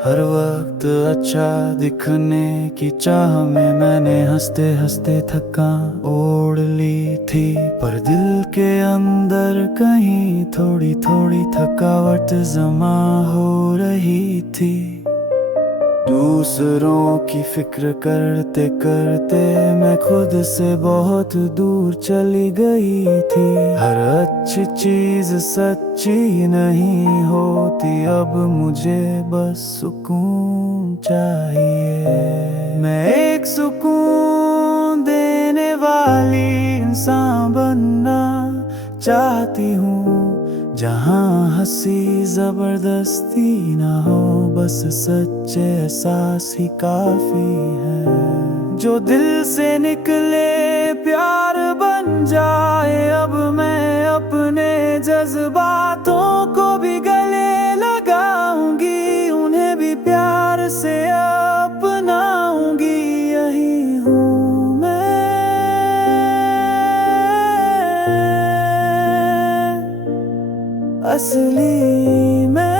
हर वक्त अच्छा दिखने की चाह में मैंने हंसते हंसते थकान ओढ़ ली थी। पर दिल के अंदर कहीं थोड़ी थोड़ी थकावट जमा हो रही थी। दूसरों की फिक्र करते करते मैं खुद से बहुत दूर चली गई थी। हर अच्छी चीज सच्ची नहीं होती, अब मुझे बस सुकून चाहिए। मैं एक सुकून देने वाली इंसान बनना चाहती हूँ, जहाँ हंसी जबरदस्ती ना हो, बस सच्चे एहसास ही काफी है। जो दिल से निकले प्यार बन जाए। अब मैं अपने जज्बातों को भी गले लगाऊंगी, उन्हें भी प्यार से अपनाऊंगी। यही हूँ मैं, असली मैं।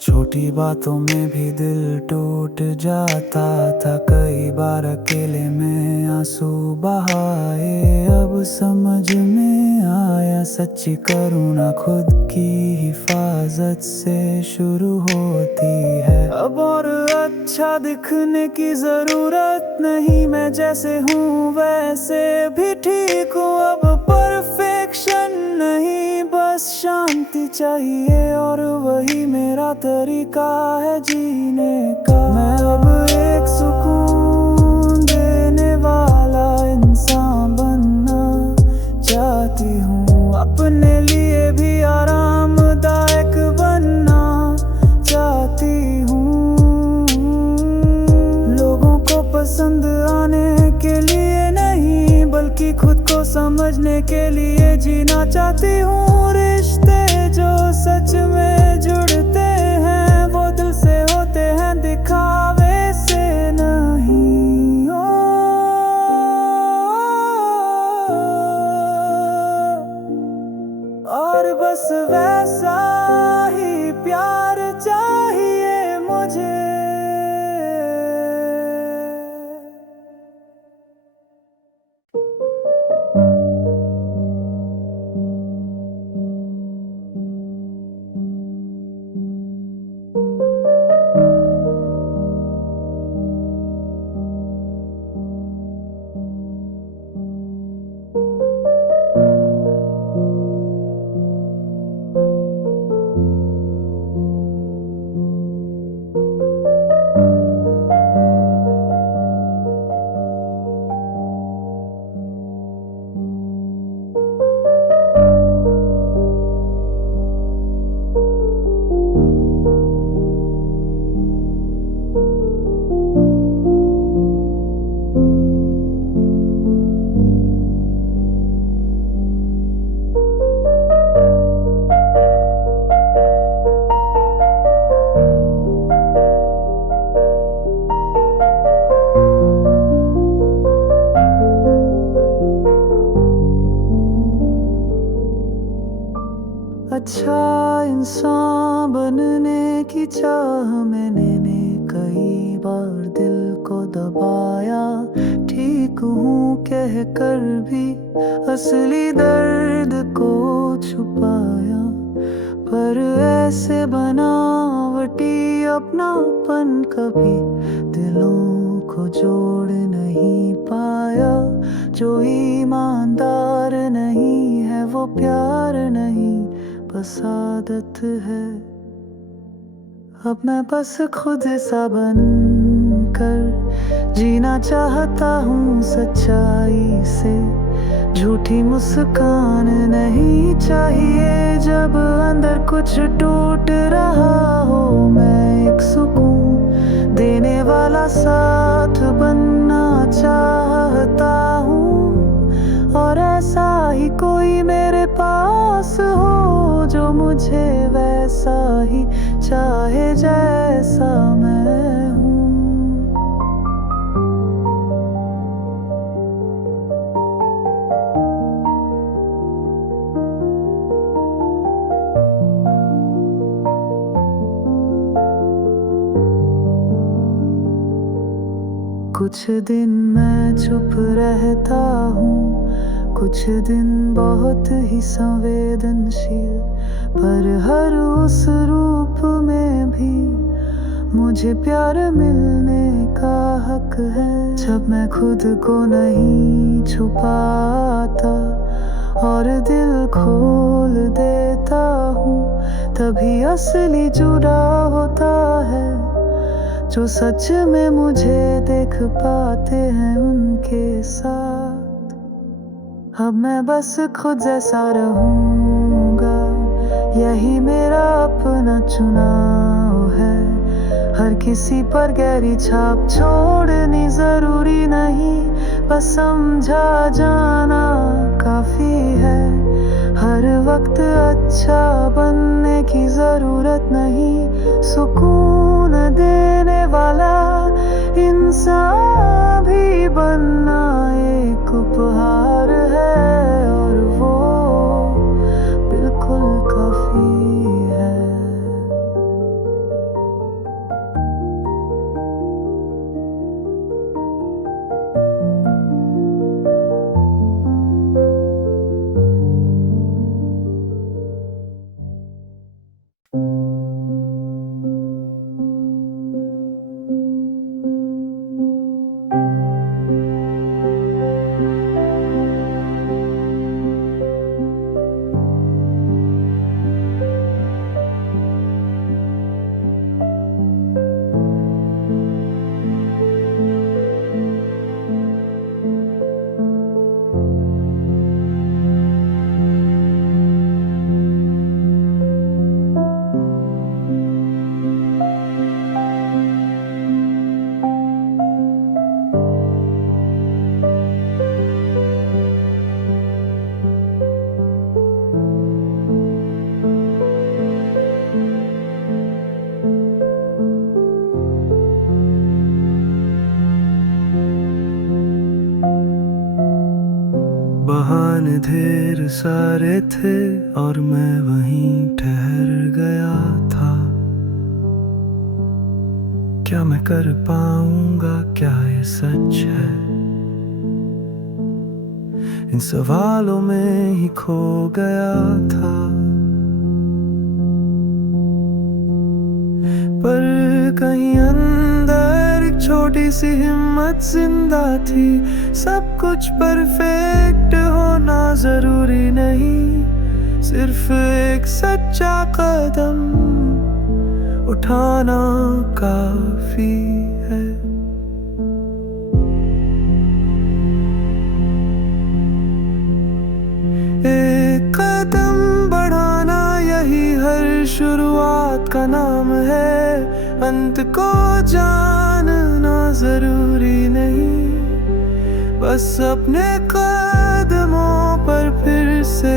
छोटी बातों में भी दिल टूट जाता था, कई बार अकेले में आंसू बहाए। अब समझ में आया सच्ची करुणा खुद की हिफाजत से शुरू होती है। अब और अच्छा दिखने की जरूरत नहीं, मैं जैसे हूँ वैसे भी ठीक हूँ। अब परफेक्शन नहीं, बस शांति चाहिए, और वही मेरा तरीका है जीने का। मैं अब एक सुकून देने वाला इंसान बनना चाहती हूँ, अपने लिए भी आरामदायक बनना चाहती हूँ। लोगों को पसंद आने के लिए नहीं, बल्कि खुद को समझने के लिए जीना चाहती हूँ। रिश्ते जो सच में जुड़ते हैं, वो दिल से होते हैं, दिखावे से नहीं। और बस वैसा ही प्यार चाहिए मुझे। अच्छा इंसान बनने की चाह मैंने कई बार दिल को दबाया। ठीक हूँ कह कर भी असली दर्द को छुपाया। पर ऐसे बनावटी अपनापन कभी दिलों को जोड़ नहीं पाया। जो ईमानदार नहीं है वो प्यार नहीं, बस आदत है। अब मैं बस खुद सा बन कर जीना चाहता हूँ सच्चाई से। झूठी मुस्कान नहीं चाहिए जब अंदर कुछ टूट रहा हो। मैं एक सुकून देने वाला साथ बनना चाहता हूँ, और ऐसा ही कोई मेरे पास हो जो मुझे वैसा ही चाहे जैसा मैं हूँ। कुछ दिन मैं चुप रहता हूँ, कुछ दिन बहुत ही संवेदनशील, पर हर उस रूप में भी मुझे प्यार मिलने का हक है। जब मैं खुद को नहीं छुपाता और दिल खोल देता हूँ, तभी असली जुड़ा होता है। जो सच में मुझे देख पाते हैं उनके साथ, अब मैं बस खुद जैसा रहूँगा, यही मेरा अपना चुनाव है। हर किसी पर गहरी छाप छोड़नी जरूरी नहीं, बस समझा जाना काफी है। हर वक्त अच्छा बनने की जरूरत नहीं, सुकून देने वाला इंसान भी बनना एक उपहार है, और वो बिल्कुल काफी है। बहाने ढेर सारे थे और मैं वहीं ठहर गया था। क्या मैं कर पाऊंगा, क्या ये सच है? इन सवालों में ही खो गया था। पर कहीं अंदर एक छोटी सी हिम्मत जिंदा थी। सब कुछ परफेक्ट होना जरूरी नहीं, सिर्फ एक सच्चा कदम उठाना काफी है। एक कदम बढ़ाना, यही हर शुरुआत का नाम है। अंत को जानना जरूरी नहीं, बस अपने कदमों पर फिर से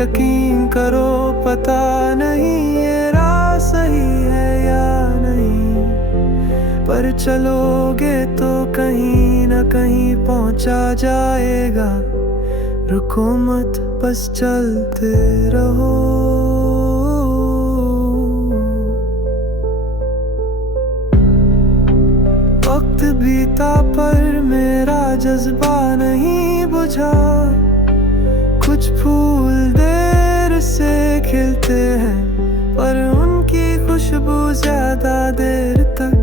यकीन करो। पता नहीं ये राह सही है या नहीं, पर चलोगे तो कहीं न कहीं पहुंचा जाएगा। रुको मत, बस चलते रहो। वक्त बीता पर मेरा जज्बा नहीं बुझा। कुछ फूल देर से खिलते हैं, पर उनकी खुशबू ज्यादा देर तक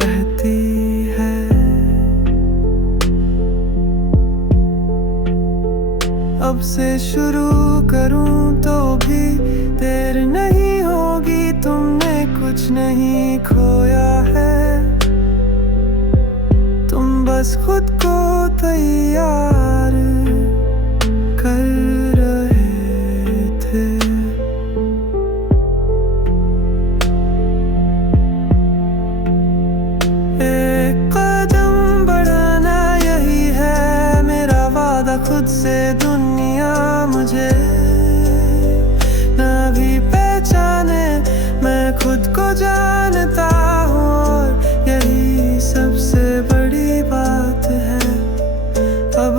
रहती है। अब से शुरू करूं तो भी देर नहीं होगी। तुमने कुछ नहीं खोया है, तुम बस खुद को तैयार कर रहे थे। एक कदम बढ़ाना, यही है मेरा वादा खुद से। दुनिया मुझे ना भी पहचाने, मैं खुद को जानता हूँ, और यही सबसे बड़ी बात है। अब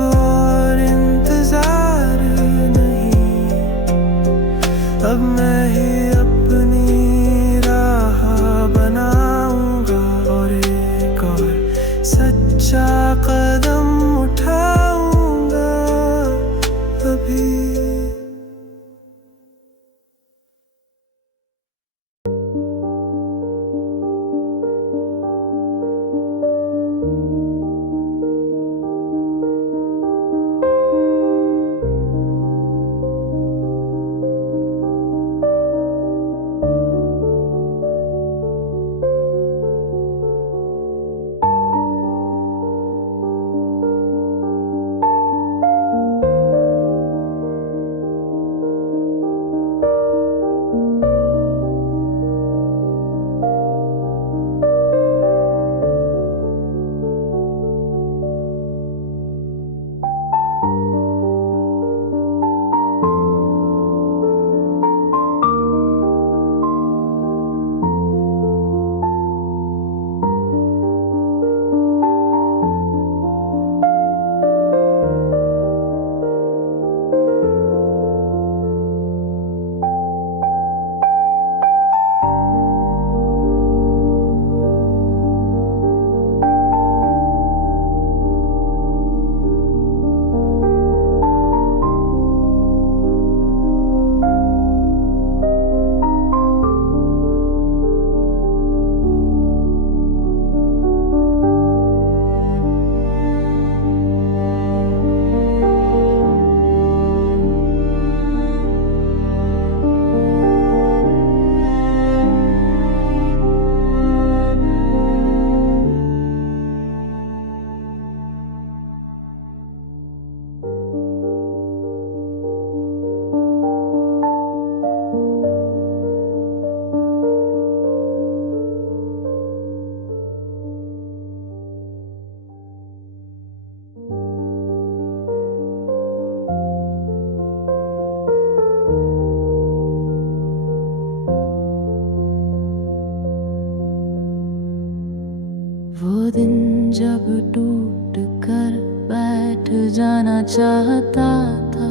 दिन जब टूट कर बैठ जाना चाहता था,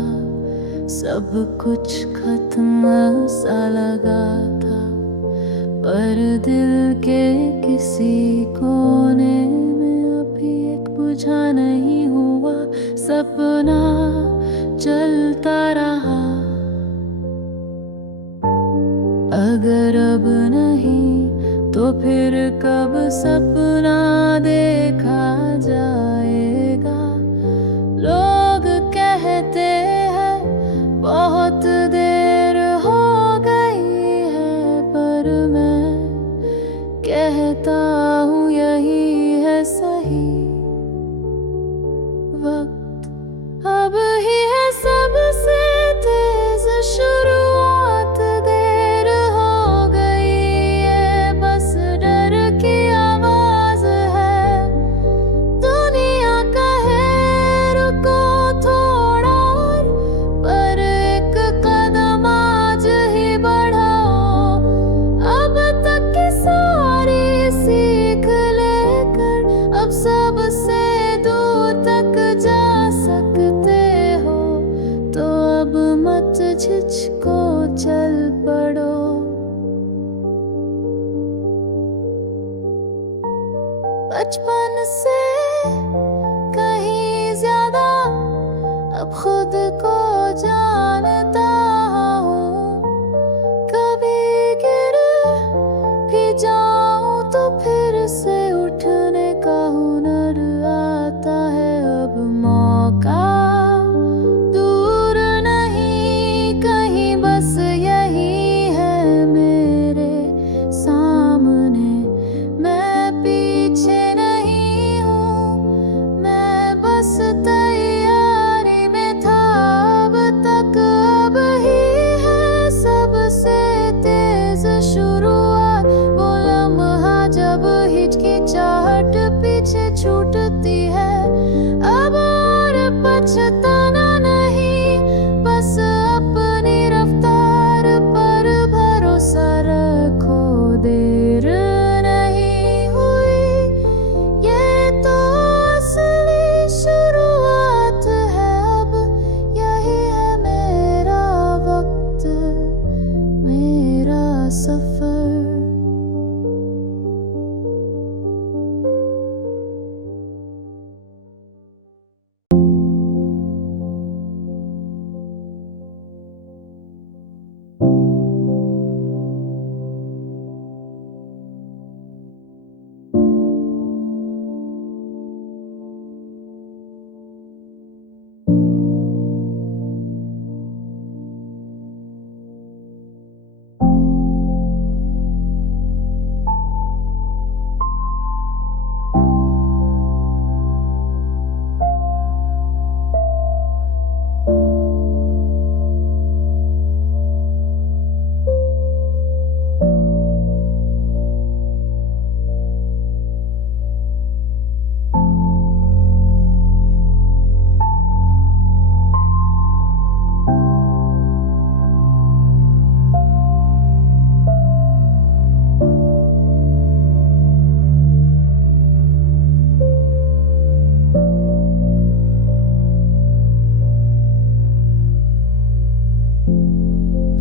सब कुछ खत्म सा लगा था, पर दिल के किसी कोने में अभी एक बुझा नहीं हुआ सपना चलता रहा। अगर अब नहीं तो फिर कब सपना देखा जाएगा। लोग कहते हैं बहुत देर हो गई है, पर मैं कहता हूँ यही है सही वक्त। अब ही है सबसे तेज शुरुआत, देर हो गई है, बस डर की आवाज है। दुनिया कहे रुको थोड़ा और, पर एक कदम आज ही बढ़ाओ। अब तक की सारी सीख लेकर अब सबसे दूर तक जा सकते हो, तो अब मत झिझको चल पड़ो। बचपन से कहीं ज्यादा अब खुद को जानता हूँ। कभी गिर भी जाऊं तो फिर से उठने का हुनर आता है। अब मौका दूर नहीं कहीं, बस यही है मेरे सामने। मैं पीछे नहीं हूँ, मैं बस तैयारी में था अब तक। अब ही है सबसे तेज शुरुआत, वो लम्हा जब हिचकिचाहट पीछे छूटती है। अब और पछताना नहीं, बस अपनी रफ्तार पर भरोसा रखो। देर नहीं हुई, ये तो असली शुरुआत है। अब यही है मेरा वक्त, मेरा सफर।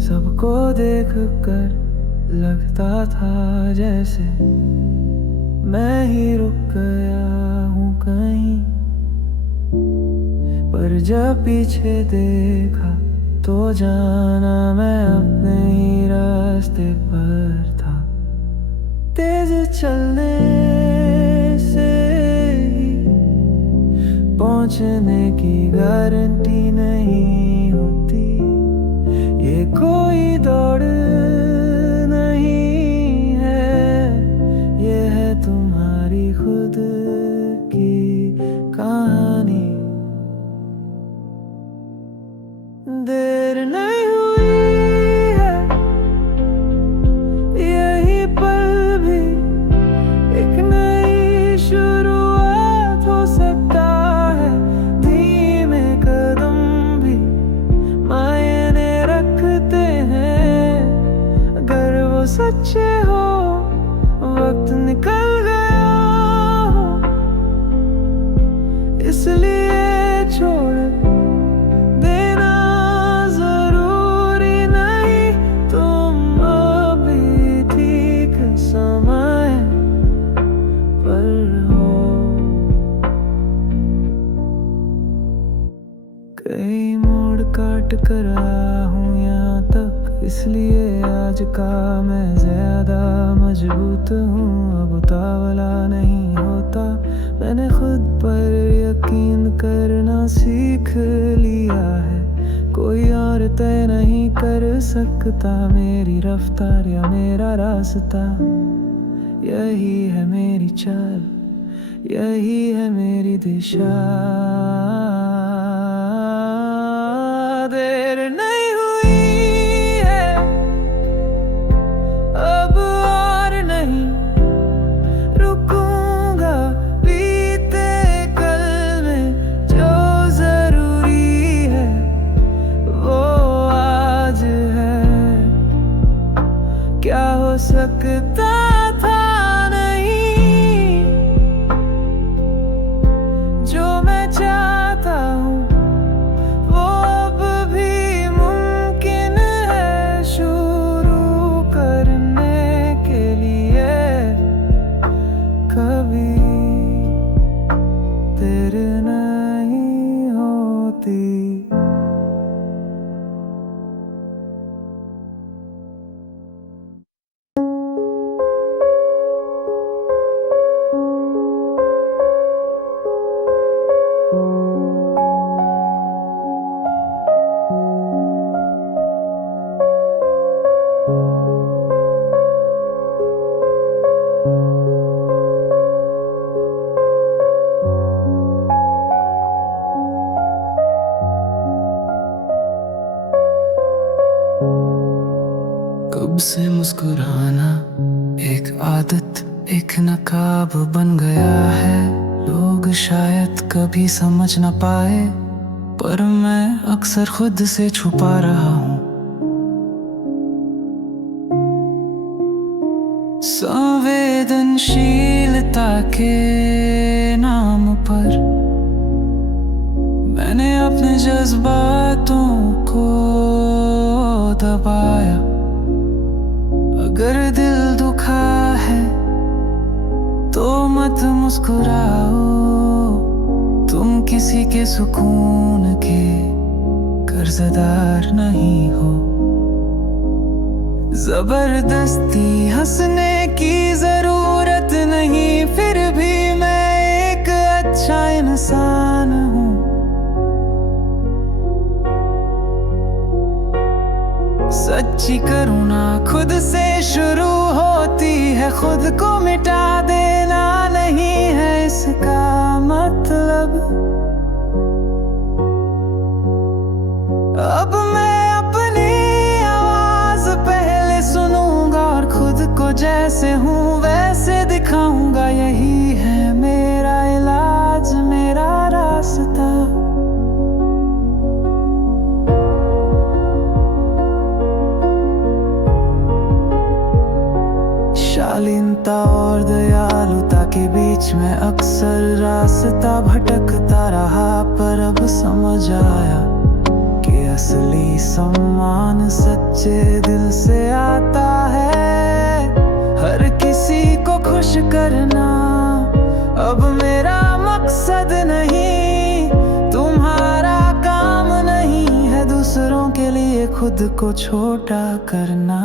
सबको देख कर लगता था जैसे मैं ही रुक गया हूँ कहीं, पर जब पीछे देखा तो जाना मैं अपने ही रास्ते पर था। तेज चलने से ही पहुंचने की गारंटी नहीं होती, ये कोई दौड़ नहीं है, ये है तुम्हारी खुद की कहानी। देर नहीं हुई है, यही पल भी एक नई शुरुआत हो सकता है। धीमे कदम भी इसलिए आज का मैं ज्यादा मजबूत हूँ। अब उतावला नहीं होता, मैंने खुद पर यकीन करना सीख लिया है। कोई और तय नहीं कर सकता मेरी रफ्तार या मेरा रास्ता। यही है मेरी चाल, यही है मेरी दिशा। देर नहीं हुई है अब और नहीं रुकूंगा। बीते कल में जो जरूरी है वो आज है। क्या हो सकता था नहीं, जो मैं चाहता हूँ वो अब भी मुमकिन है। शुरू करने के लिए कभी देर नहीं होती। कब से मुस्कुराना एक आदत, एक नकाब बन गया है। लोग शायद कभी समझ न पाए, पर मैं अक्सर खुद से छुपा रहा हूँ। संवेदनशीलता के नाम पर मैंने अपने जज्बातों को दबाया। अगर दिल दुखा है तो मत मुस्कुराओ, तुम किसी के सुकून के कर्जदार नहीं हो। जबरदस्ती हंसने की जरूरत नहीं, फिर भी मैं एक अच्छा इंसान हूँ। सच्ची करुणा खुद से शुरू होती है, खुद को मिटा देना नहीं है इसका मतलब। अब मैं अपनी आवाज पहले सुनूंगा और खुद को जैसे हूँ वैसे दिखाऊंगा। यही है मेरा इलाज, मेरा रास्ता। शालीनता और दयालुता के बीच में अक्सर रास्ता भटकता रहा, पर अब समझ आया कि असली सम्मान सच्चे दिल से आता है। हर किसी को खुश करना अब मेरा मकसद नहीं, तुम्हारा काम नहीं है दूसरों के लिए खुद को छोटा करना।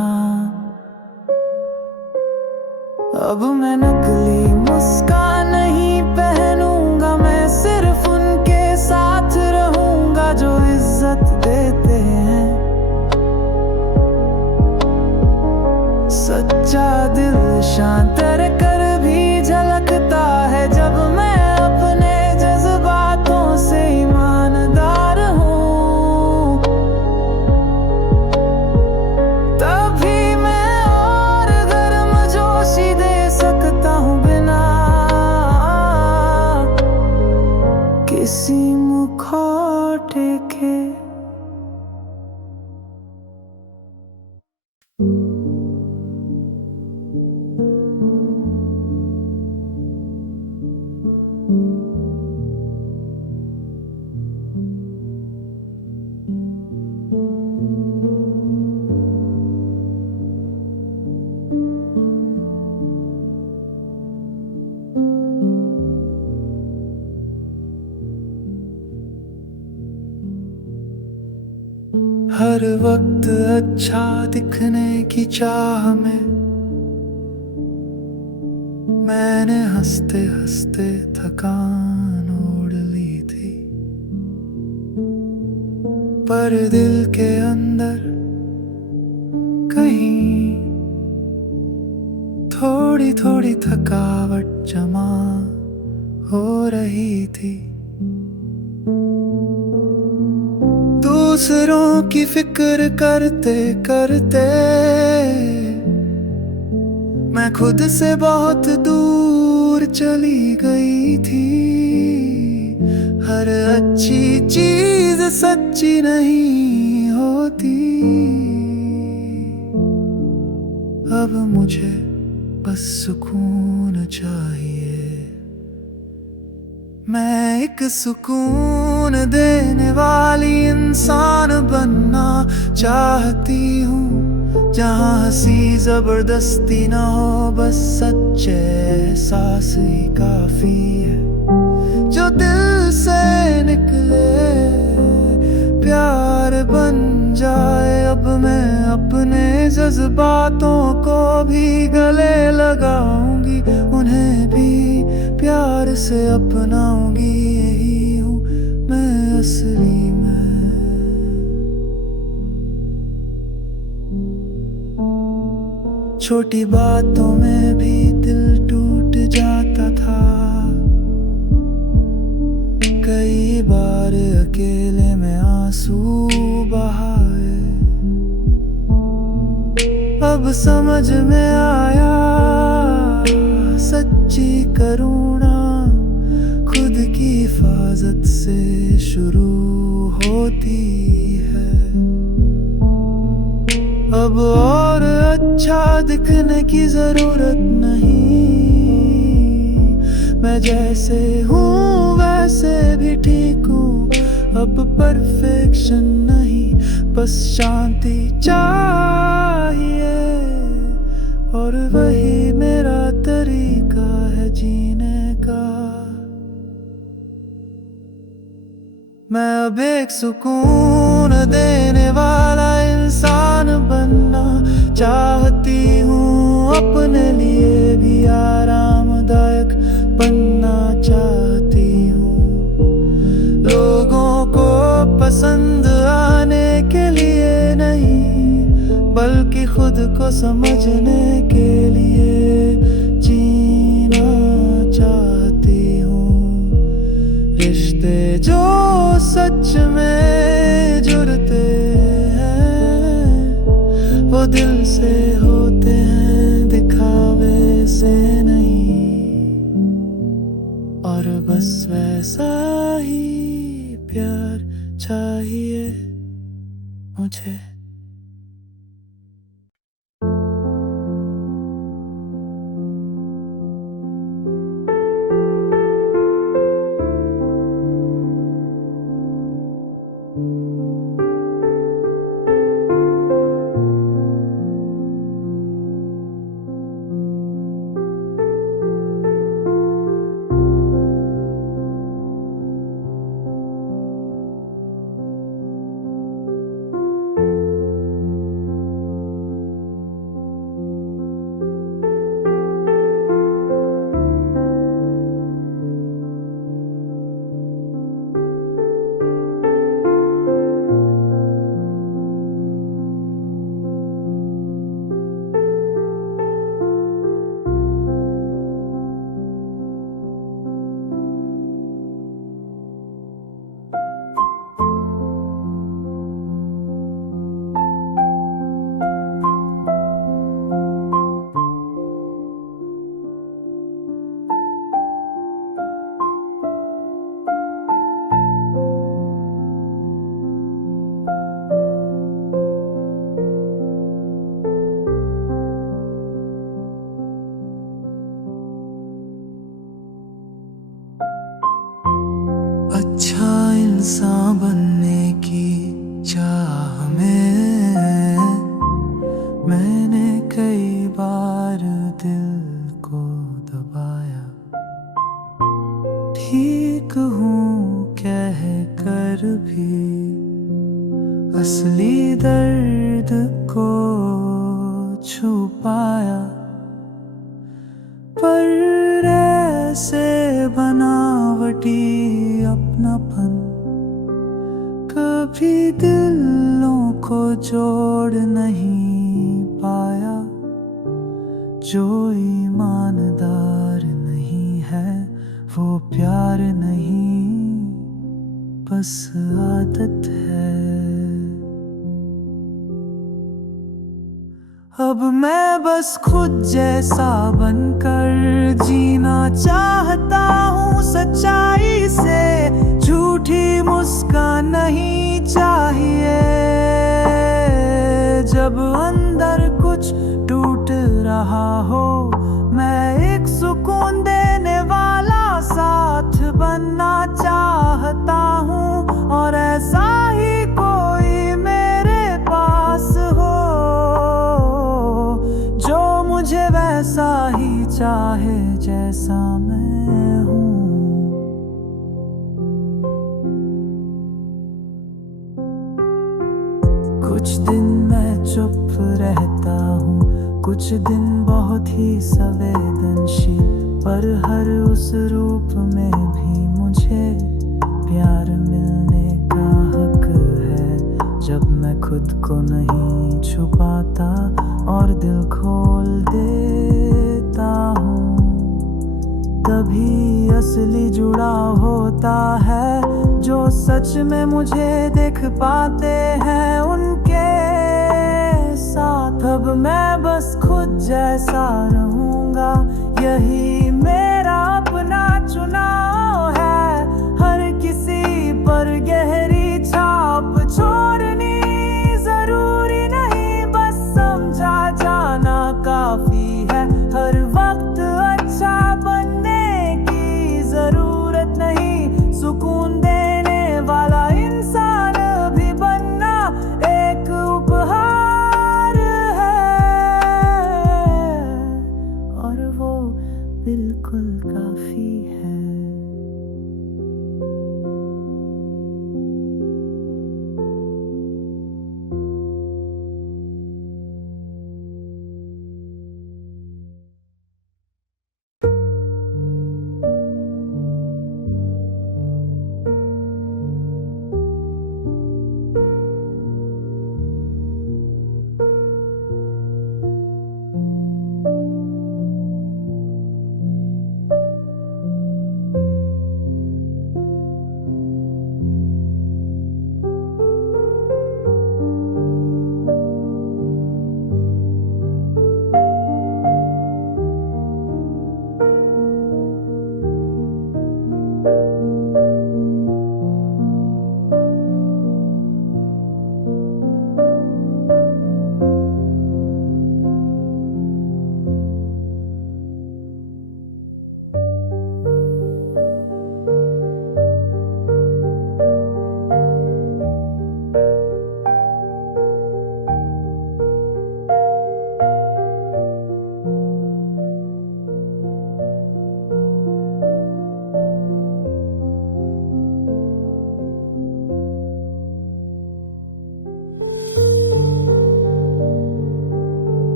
अब मैं नकली मुस्कान नहीं पहनूंगा, मैं सिर्फ उनके साथ रहूंगा जो इज्जत देते हैं। सच्चा दिल शांत कर भी झलकता है, जब मैं अपने जज्बातों से ईमानदार हूँ। तभी मैं और गर्मजोशी दे सकता हूँ बिना किसी मुखौटे के। हर वक्त अच्छा दिखने की चाह में मैंने हंसते हंसते थकान ओढ़ ली थी। पर दिल के अंदर कहीं थोड़ी थोड़ी थकावट जमा हो रही थी। दूसरों की फिक्र करते करते मैं खुद से बहुत दूर चली गई थी। हर अच्छी चीज सच्ची नहीं होती। अब मुझे बस सुकून चाहिए। मैं एक सुकून देने वाली इंसान बनना चाहती हूँ, जहाँ हंसी जबरदस्ती ना हो, बस सच्चे एहसास ही काफी है। जो दिल से निकले प्यार बन जाए। अब मैं अपने जज्बातों को भी गले लगाऊंगी, उन्हें भी प्यार से अपनाऊंगी। यही हूँ मैं असली मैं। छोटी बातों में भी दिल टूट जाता था। कई बार अकेले में आंसू बहाए। अब समझ में आया सच्ची करुणा खुद की हिफाजत से शुरू होती है। अब और अच्छा दिखने की जरूरत नहीं। मैं जैसे हूँ वैसे भी ठीक हूँ। अब परफेक्शन नहीं, बस शांति चाहिए। और वही मेरा तरीका है जीने का। मैं अब एक सुकून देने वाला इंसान बनना चाहती हूँ। अपने लिए भी आरामदायक बनना चाहती हूँ। लोगों को पसंद आने के लिए नहीं, बल्कि खुद को समझने के लिए जीना चाहती हूँ। रिश्ते जो सच में जुड़ते हैं, वो दिल से होते हैं, दिखावे से नहीं। और बस वैसा ही प्यार चाहिए मुझे। अच्छा इंसान बनने की चाह में मैंने कई बार दिल को दबाया। ठीक हूँ कह कर भी असली दर्द को छुपाया, पर ऐसे बनावटी अपनापन कभी दिलों को जोड़ नहीं पाया। जो ईमानदार नहीं है वो प्यार नहीं, बस आदत है। अब मैं बस खुद जैसा बनकर जीना चाहता हूँ, सच्चाई से झूठी मुस्कान नहीं चाहिए। जब अंदर कुछ टूट रहा हो, मैं एक सुकून देने वाला साथ बनना चाहता हूँ, और ऐसा ही कोई मेरे पास हो जो मुझे वैसा ही चाहे जैसा मैं हूँ। कुछ दिन मैं चुप रहता हूँ, कुछ दिन बहुत ही संवेदनशील, पर हर उस रूप में भी मुझे प्यार मिलने का हक है। जब मैं खुद को नहीं छुपाता और दिल खोल देता हूँ, तभी असली जुड़ाव होता है। जो सच में मुझे देख पाते हैं उनके साथ, अब मैं बस खुद जैसा रहूंगा, यही मेरा अपना चुनाव है। हर किसी पर गहरी छाप छोड़नी जरूरी नहीं, बस समझा जाना काफी है। हर वक्त अच्छा बनने की जरूरत नहीं, सुकून देने वाला इंसान भी बनना एक उपहार है, और वो बिल्कुल काफी है।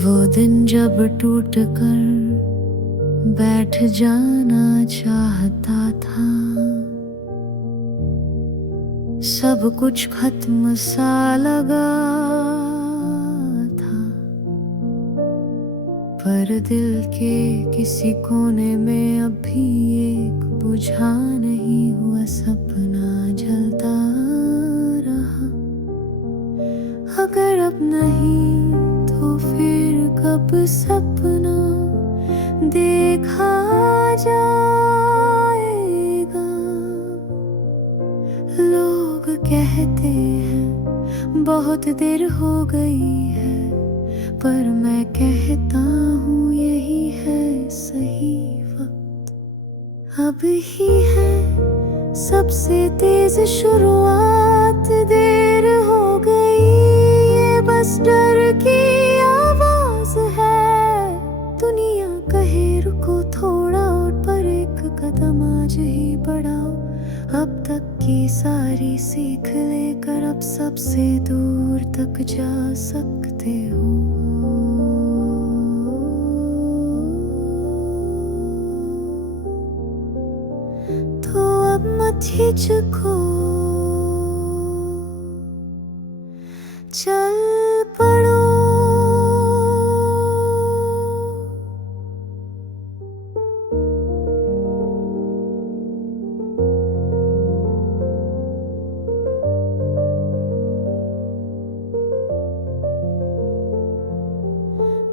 वो दिन जब टूट कर बैठ जाना चाहता था, सब कुछ खत्म सा लगा था, पर दिल के किसी कोने में अभी एक बुझा नहीं हुआ सपना जलता रहा। अगर अब नहीं तो फिर कब सपना देखा जाएगा। लोग कहते हैं बहुत देर हो गई है, पर मैं कहता हूँ यही है सही वक्त। अब ही है सबसे तेज शुरुआत, देर हो गई ये बस डर की आवाज है। दुनिया कहे रुको थोड़ा और, पर एक कदम आज ही बढ़ाओ। अब तक की सारी सीख लेकर अब सबसे दूर तक जा सकते हो। तो अब मत हिचको, चल पड़ो।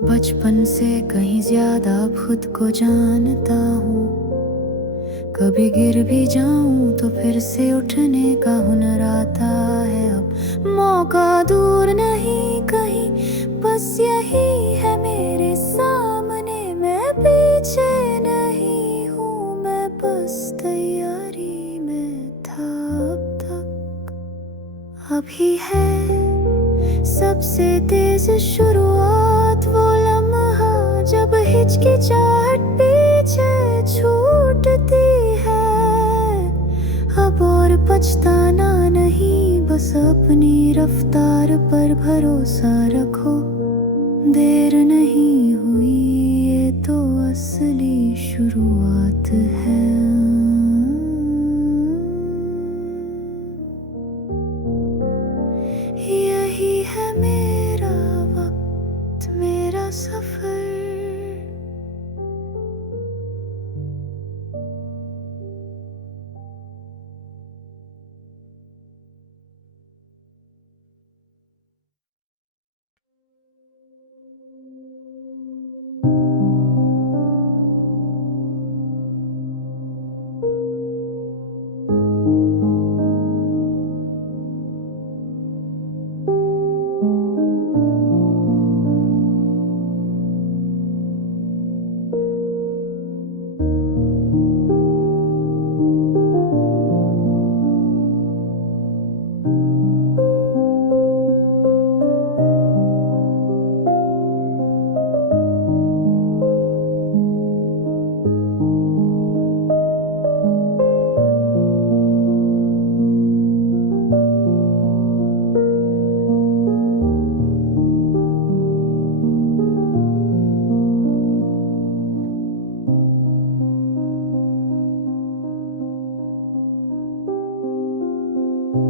बचपन से कहीं ज्यादा खुद को जानता हूँ। कभी गिर भी जाऊं तो फिर से उठने का हुनर आता है। अब मौका दूर नहीं कहीं, बस यही है मेरे सामने। मैं पीछे नहीं हूँ, मैं बस तैयारी में था अब तक। अभी है सबसे तेज शुरुआत, वो लम्हा जब हिचकिचाहट पीछे छूटती है। अब और पछताना नहीं, बस अपनी रफ्तार पर भरोसा रखो। देर नहीं हुई, ये तो असली शुरुआत है। यही है मेरा वक्त, मेरा सफर।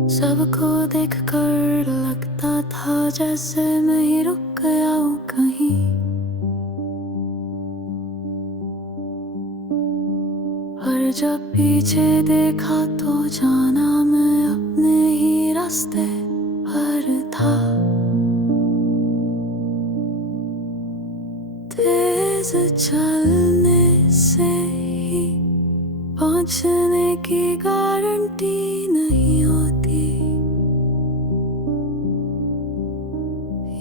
सबको देखकर लगता था जैसे मैं ही रुक गया हूँ कहीं। पर जब पीछे देखा तो जाना मैं अपने ही रास्ते पर था। तेज चलने से ही पहुंचने की गारंटी नहीं होती।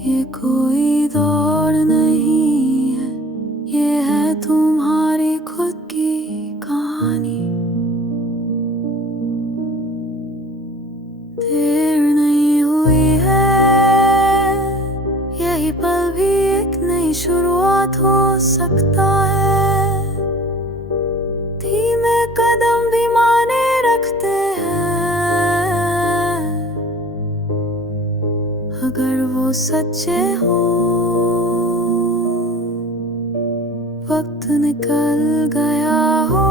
ये कोई दौड़ नहीं है, ये है तुम्हारी खुद की कहानी। देर नहीं हुई है, यही पल भी एक नई शुरुआत हो सकता है। धीमे कदम भी माने रखते हैं, अगर वो सच्चे हो। वक्त निकल गया हो,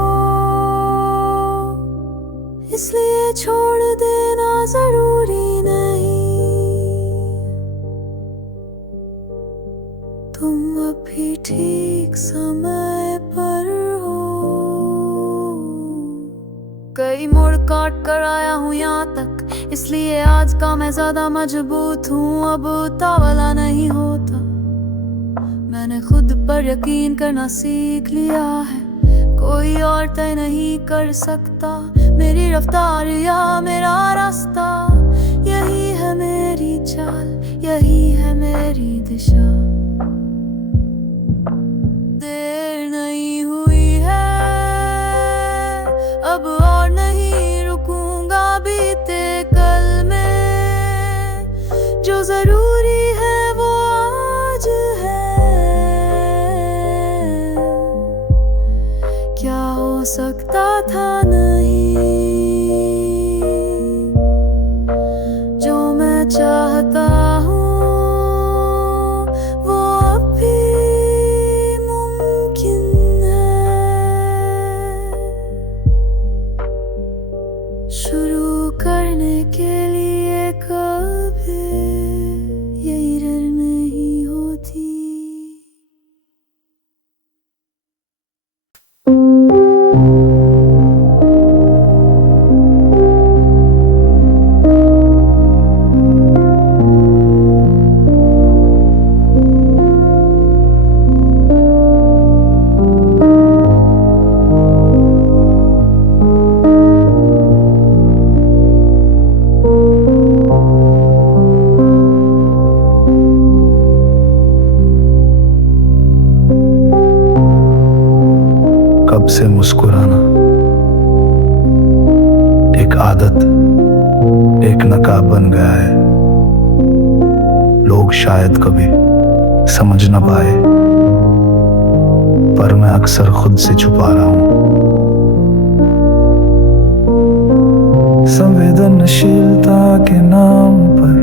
इसलिए छोड़ देना जरूरी नहीं। तुम अभी ठीक समय पर हो। कई मोड़ काट कर आया हूँ यहाँ तक, इसलिए आज का मैं ज्यादा मजबूत हूँ। अब उतावला नहीं होता, मैंने खुद पर यकीन करना सीख लिया है। कोई और तय नहीं कर सकता मेरी रफ्तार या मेरा रास्ता। यही है मेरी चाल, यही है मेरी दिशा। देर नहीं हुई है, अब और नहीं रुकूंगा बीते कल में। जो जरूरी है वो आज है। क्या हो सकता था नहीं, अब से मुस्कुराना एक आदत, एक नकाब बन गया है। लोग शायद कभी समझ न पाए, पर मैं अक्सर खुद से छुपा रहा हूं। संवेदनशीलता के नाम पर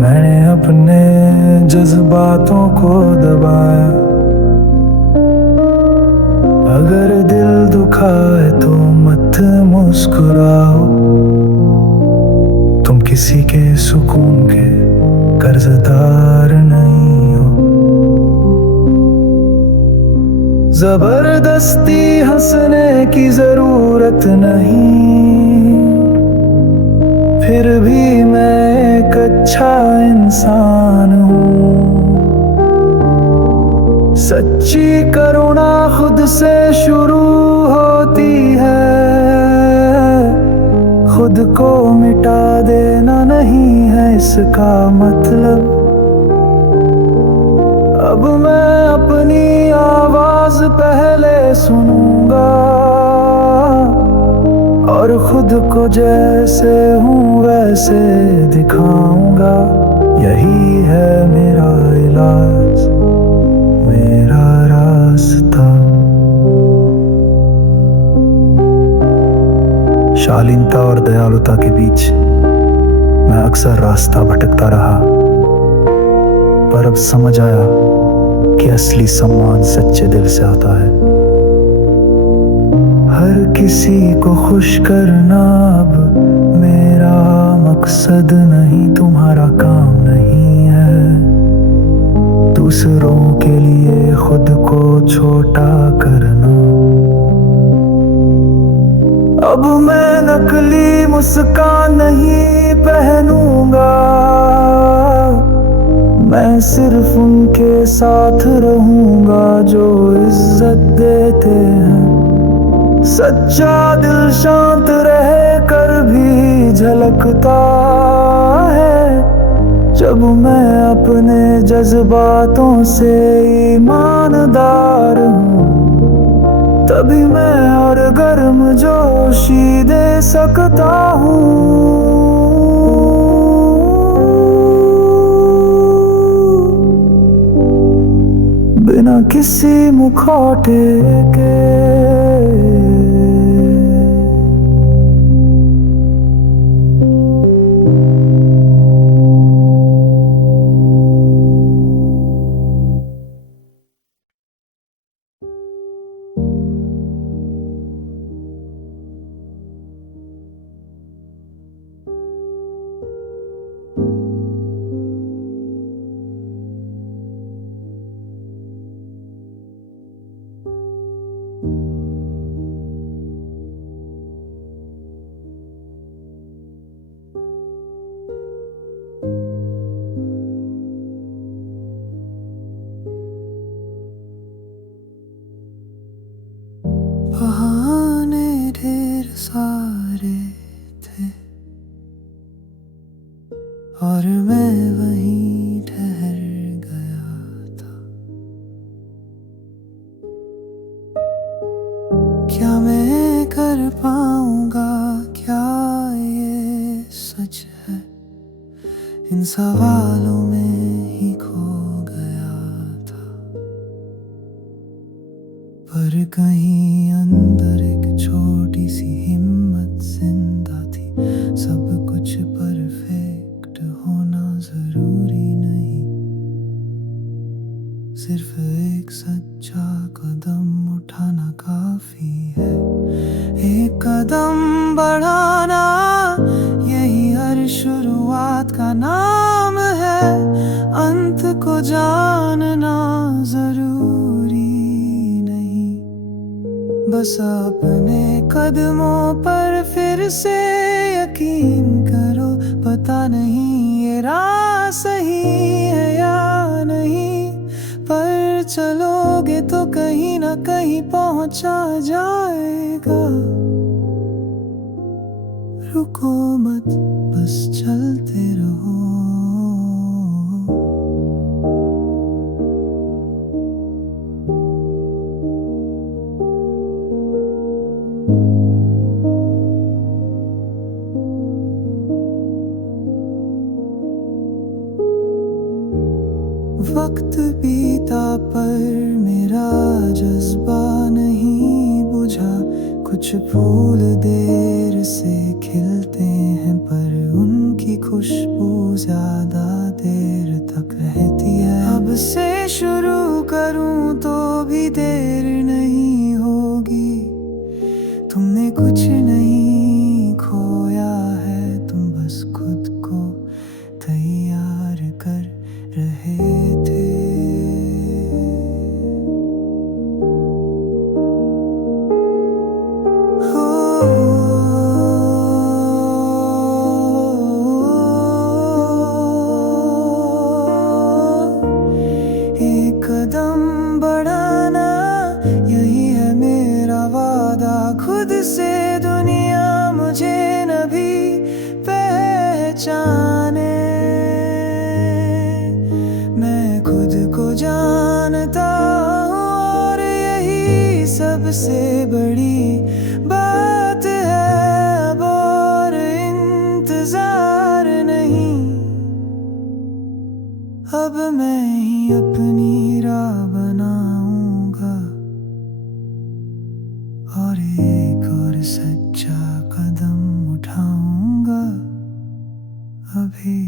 मैंने अपने जज्बातों को दबाया। अगर दिल दुखा है तो मत मुस्कुराओ, तुम किसी के सुकून के कर्जदार नहीं हो। जबरदस्ती हंसने की जरूरत नहीं, फिर भी मैं एक अच्छा इंसान हूँ। सच्ची करुणा खुद से शुरू होती है, खुद को मिटा देना नहीं है इसका मतलब। अब मैं अपनी आवाज पहले सुनूंगा और खुद को जैसे हूँ वैसे दिखाऊंगा। यही है मेरा इलाज, मेरा रास्ता। शालीनता और दयालुता के बीच मैं अक्सर रास्ता भटकता रहा, पर अब समझ आया कि असली सम्मान सच्चे दिल से आता है। हर किसी को खुश करना अब मेरा मकसद नहीं, तुम्हारा काम नहीं है। दूसरों के लिए खुद को छोटा करना। अब मैं नकली मुस्कान नहीं पहनूंगा, मैं सिर्फ उनके साथ रहूंगा जो इज्जत देते हैं। सच्चा दिल शांत रह कर भी झलकता है। जब मैं अपने जज्बातों से ईमानदार हूँ, तभी मैं और गर्म जोशी दे सकता हूँ। बिना किसी मुखौटे के। बहाने ढेर सारे थे और मैं वहीं ठहर गया था। क्या मैं कर पाऊंगा, क्या ये सच है? इन सवालों में ही खो गया था। पर कहीं अंदर एक छोटी सी हिम्मत जिंदा थी। सब कुछ परफेक्ट होना जरूरी नहीं, सिर्फ एक सच्चा कदम उठाना काफी है। एक कदम बढ़ाना, यही हर शुरुआत का नाम है। अंत को जानना जरूरी नहीं, बस अपने कदमों पर फिर से यकीन करो। पता नहीं ये राह सही है या नहीं, पर चलोगे तो कहीं ना कहीं पहुंचा जाएगा। रुको मत, बस चलते रहो। बीता पर मेरा जज्बा नहीं बुझा। कुछ फूल देर से खिलते हैं पर उनकी खुशबू ज्यादा देर तक रहती है। अब से शुरू करूं तो भी देर नहीं होगी। तुमने कुछ नहीं खोया है, तुम बस खुद को तैयार कर रहे थे। एक कदम बढ़ाना यही है मेरा वादा खुद से। दुनिया मुझे न भी पहचाने, मैं खुद को जानता हूँ और यही सबसे बड़ी बात है। अब और इंतजार नहीं, अब मैं ही अपनी राह बनाऊंगा और एक और सच्चा कदम उठाऊंगा अभी।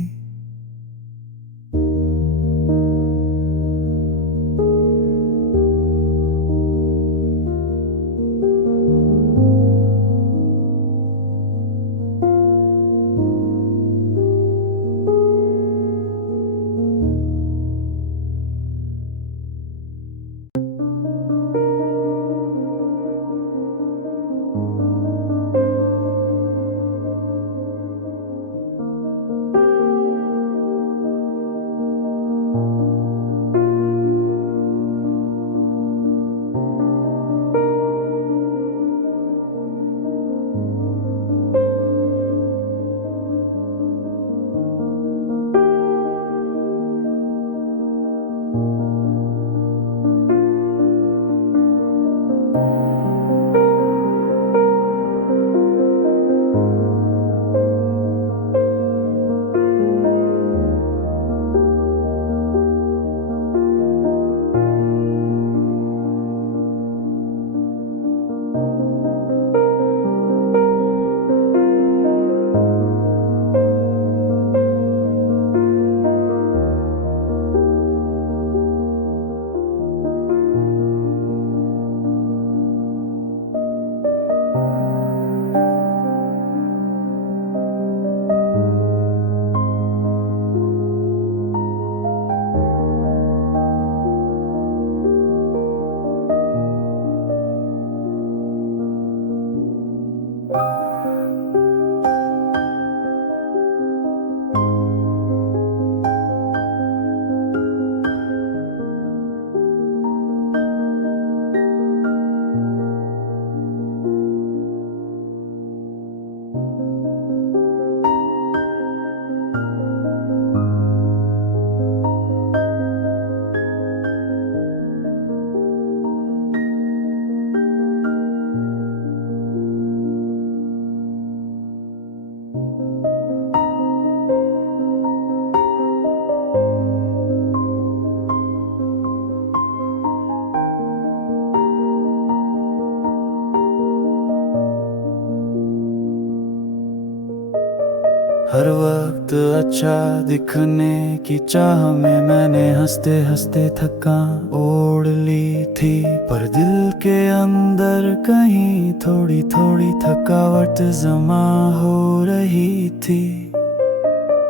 हर वक्त अच्छा दिखने की चाह में मैंने हंसते हंसते थकान ओढ़ ली थी। पर दिल के अंदर कहीं थोड़ी थोड़ी थकावट जमा हो रही थी।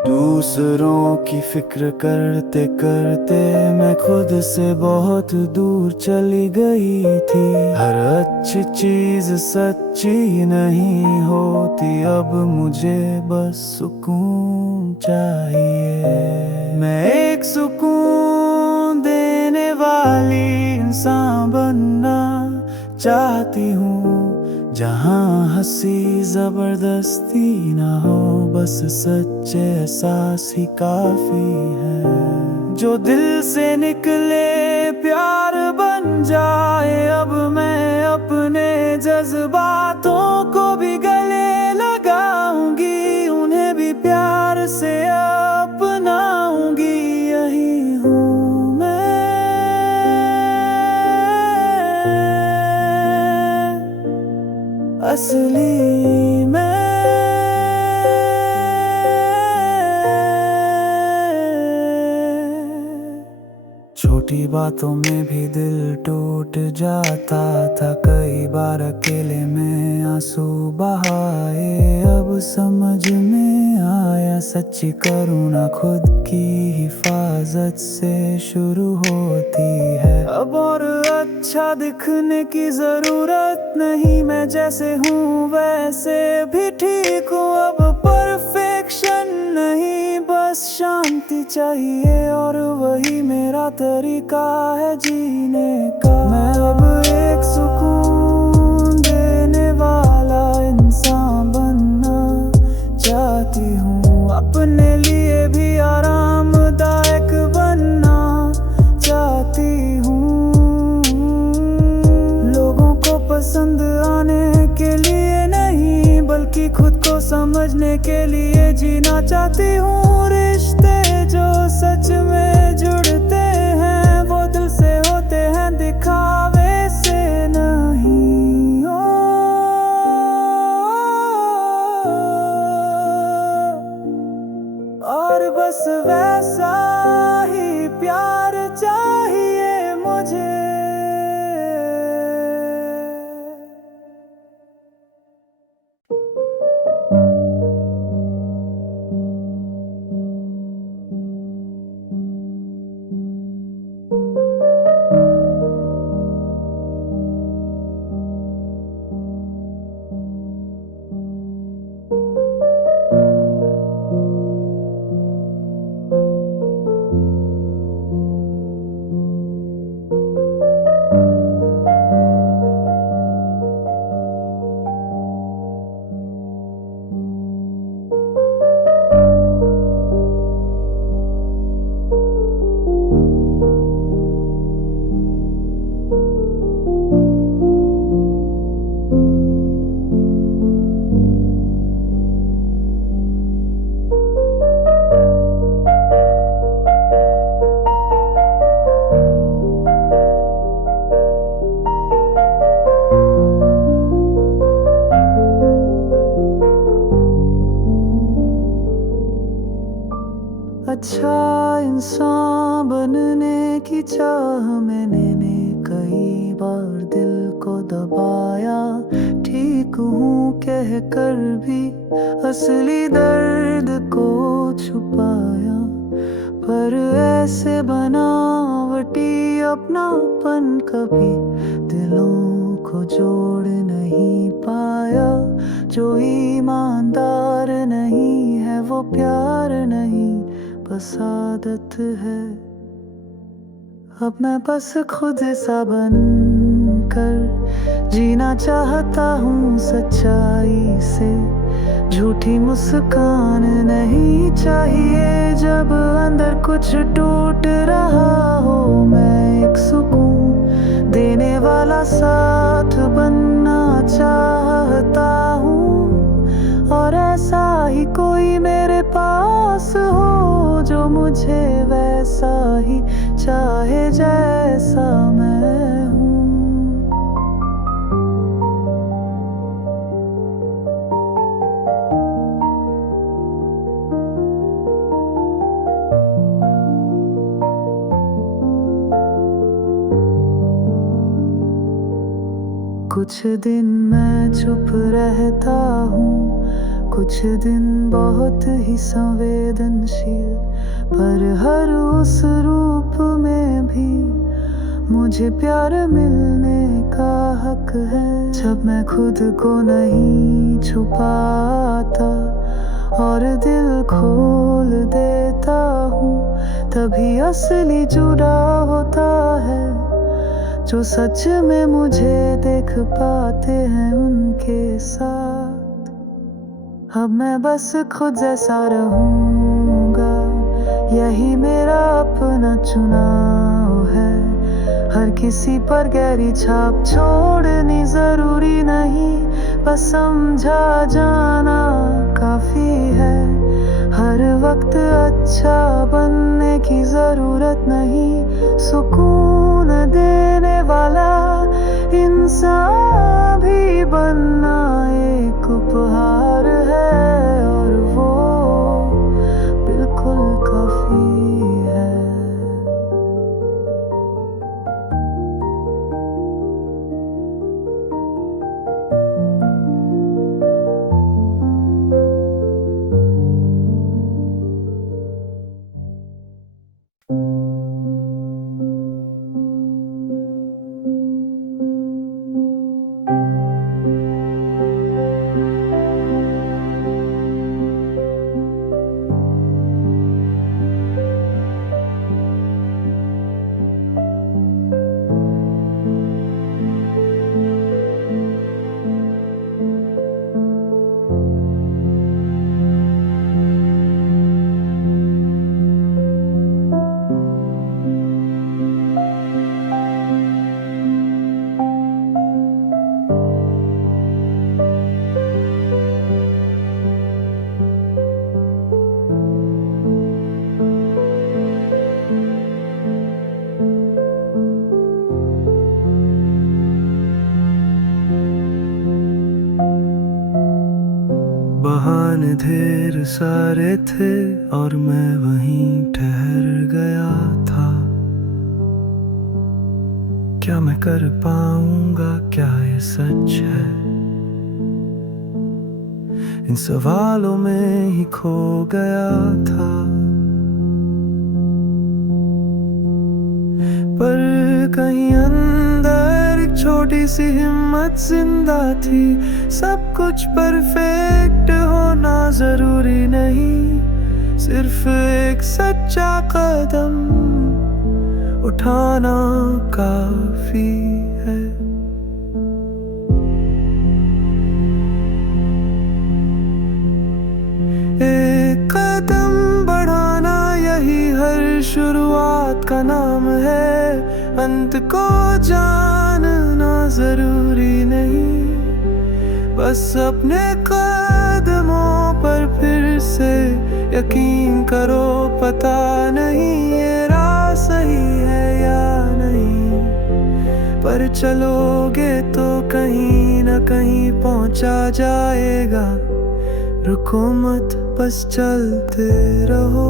दूसरों की फिक्र करते करते मैं खुद से बहुत दूर चली गई थी। हर अच्छी चीज सच्ची नहीं होती, अब मुझे बस सुकून चाहिए। मैं एक सुकून देने वाली इंसान बनना चाहती हूँ, जहाँ हंसी जबरदस्ती ना हो, बस सच्चे एहसास ही काफी है। जो दिल से निकले प्यार बन जाए। अब मैं अपने जज्बातों को भी गले लगाऊंगी, उन्हें भी प्यार से अपनाऊंगी। यही हूँ मैं, छोटी बातों में भी दिल टूट जाता था, कई बार अकेले में आंसू बहाए। अब समझ में आया सच्ची करुणा खुद की हिफाजत से शुरू होती है। अब और अच्छा दिखने की जरूरत नहीं, मैं जैसे हूँ वैसे भी ठीक हूँ। अब परफेक्शन नहीं, बस शांति चाहिए और वही मेरा तरीका है जीने का। मैं अब एक सुकून देने वाला इंसान बनना चाहती हूँ, अपने लिए भी आरामदायक बनना चाहती हूँ। लोगों को पसंद आने के लिए नहीं, बल्कि खुद को समझने के लिए जीना चाहती हूँ। रिश्ते जो सच में जुड़ते हैं वो दिल से होते हैं, दिखावे से नहीं। और बस वैसा ही प्यार चाहिए मुझे। अच्छा इंसान बनने की चाह मैंने कई बार दिल को दबाया। ठीक हूँ कह कर भी असली दर्द को छुपाया, पर ऐसे बनावटी अपनापन कभी दिलों को जोड़ नहीं पाया। जो ईमानदार नहीं है वो प्यार नहीं, बस आदत है। अब मैं बस खुद सा बन कर जीना चाहता हूँ सच्चाई से। झूठी मुस्कान नहीं चाहिए जब अंदर कुछ टूट रहा हो। मैं एक सुकून देने वाला साथ बनना चाहता हूँ, और ऐसा ही कोई मेरे पास हो जो मुझे वैसा ही चाहे जैसा मैं हूँ। कुछ दिन मैं चुप रहता हूँ, कुछ दिन बहुत ही संवेदनशील, पर हर उस रूप में भी मुझे प्यार मिलने का हक है। जब मैं खुद को नहीं छुपाता और दिल खोल देता हूँ, तभी असली जुड़ा होता है। जो सच में मुझे देख पाते हैं उनके साथ। अब मैं बस खुद जैसा रहूँगा, यही मेरा अपना चुनाव है। हर किसी पर गहरी छाप छोड़नी जरूरी नहीं, बस समझा जाना काफी है। हर वक्त अच्छा बनने की जरूरत नहीं, सुकून देने वाला इंसान भी बनना एक उपहार है, और वो बिल्कुल काफी है। दुकान ढेर सारे थे और मैं वहीं ठहर गया था। क्या मैं कर पाऊंगा, क्या ये सच है? इन सवालों में ही खो गया था। पर कहीं अंदर एक छोटी सी हिम्मत जिंदा थी। सब कुछ परफेक्ट होना जरूरी नहीं, सिर्फ एक सच्चा कदम उठाना काफी है। एक कदम बढ़ाना, यही हर शुरुआत का नाम है। अंत को जानना जरूरी नहीं, बस अपने कदमों पर फिर से यकीन करो। पता नहीं ये राह सही है या नहीं, पर चलोगे तो कहीं ना कहीं पहुंचा जाएगा। रुको मत, बस चलते रहो।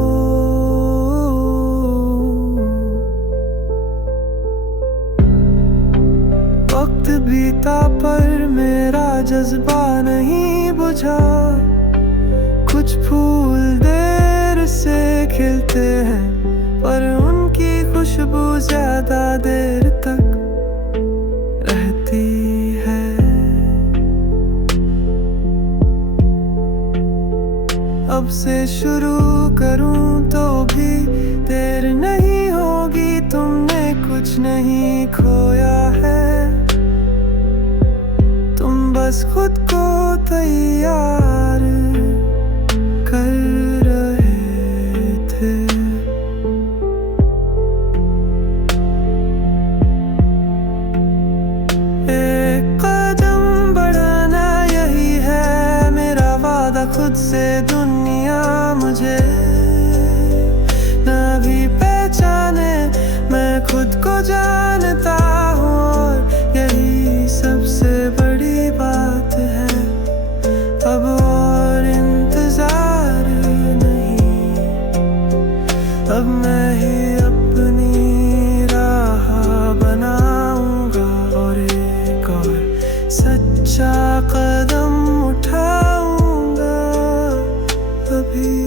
वक्त बीता पर मेरा जज्बा नहीं बुझा। कुछ फूल देर से खिलते हैं, पर उनकी खुशबू ज्यादा देर तक रहती है। अब से शुरू करूं तो भी देर नहीं होगी। तुमने कुछ नहीं खोया है, तुम बस खुद को तैयार कर रहे थे। एक कदम बढ़ाना, यही है मेरा वादा खुद से। दुनिया मुझे ना भी पहचाने, मैं खुद को जानता हूँ, और यही सबसे बड़ी बात है। अब और इंतजार नहीं, अब मैं ही अपनी राह बनाऊंगा और एक और सच्चा कदम उठाऊंगा अभी।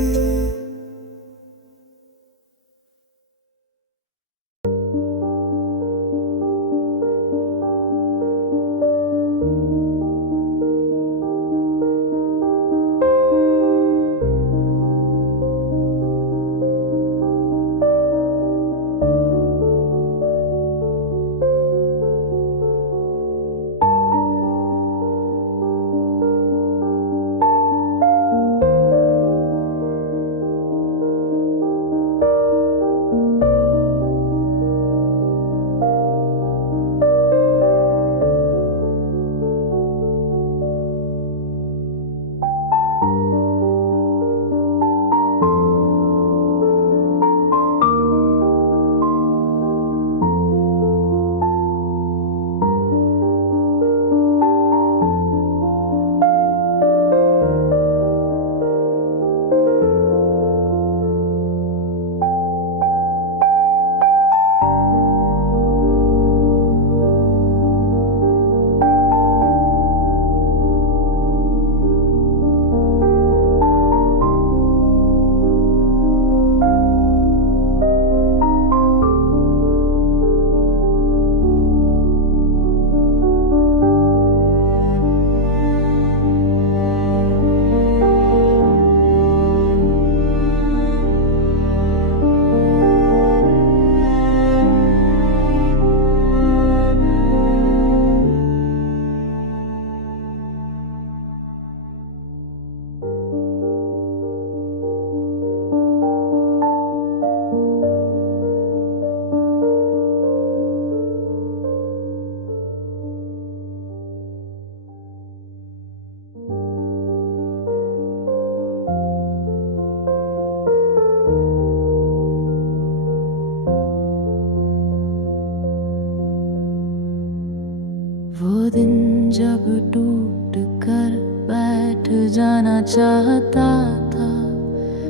वो दिन जब टूट कर बैठ बैठ जाना चाहता था,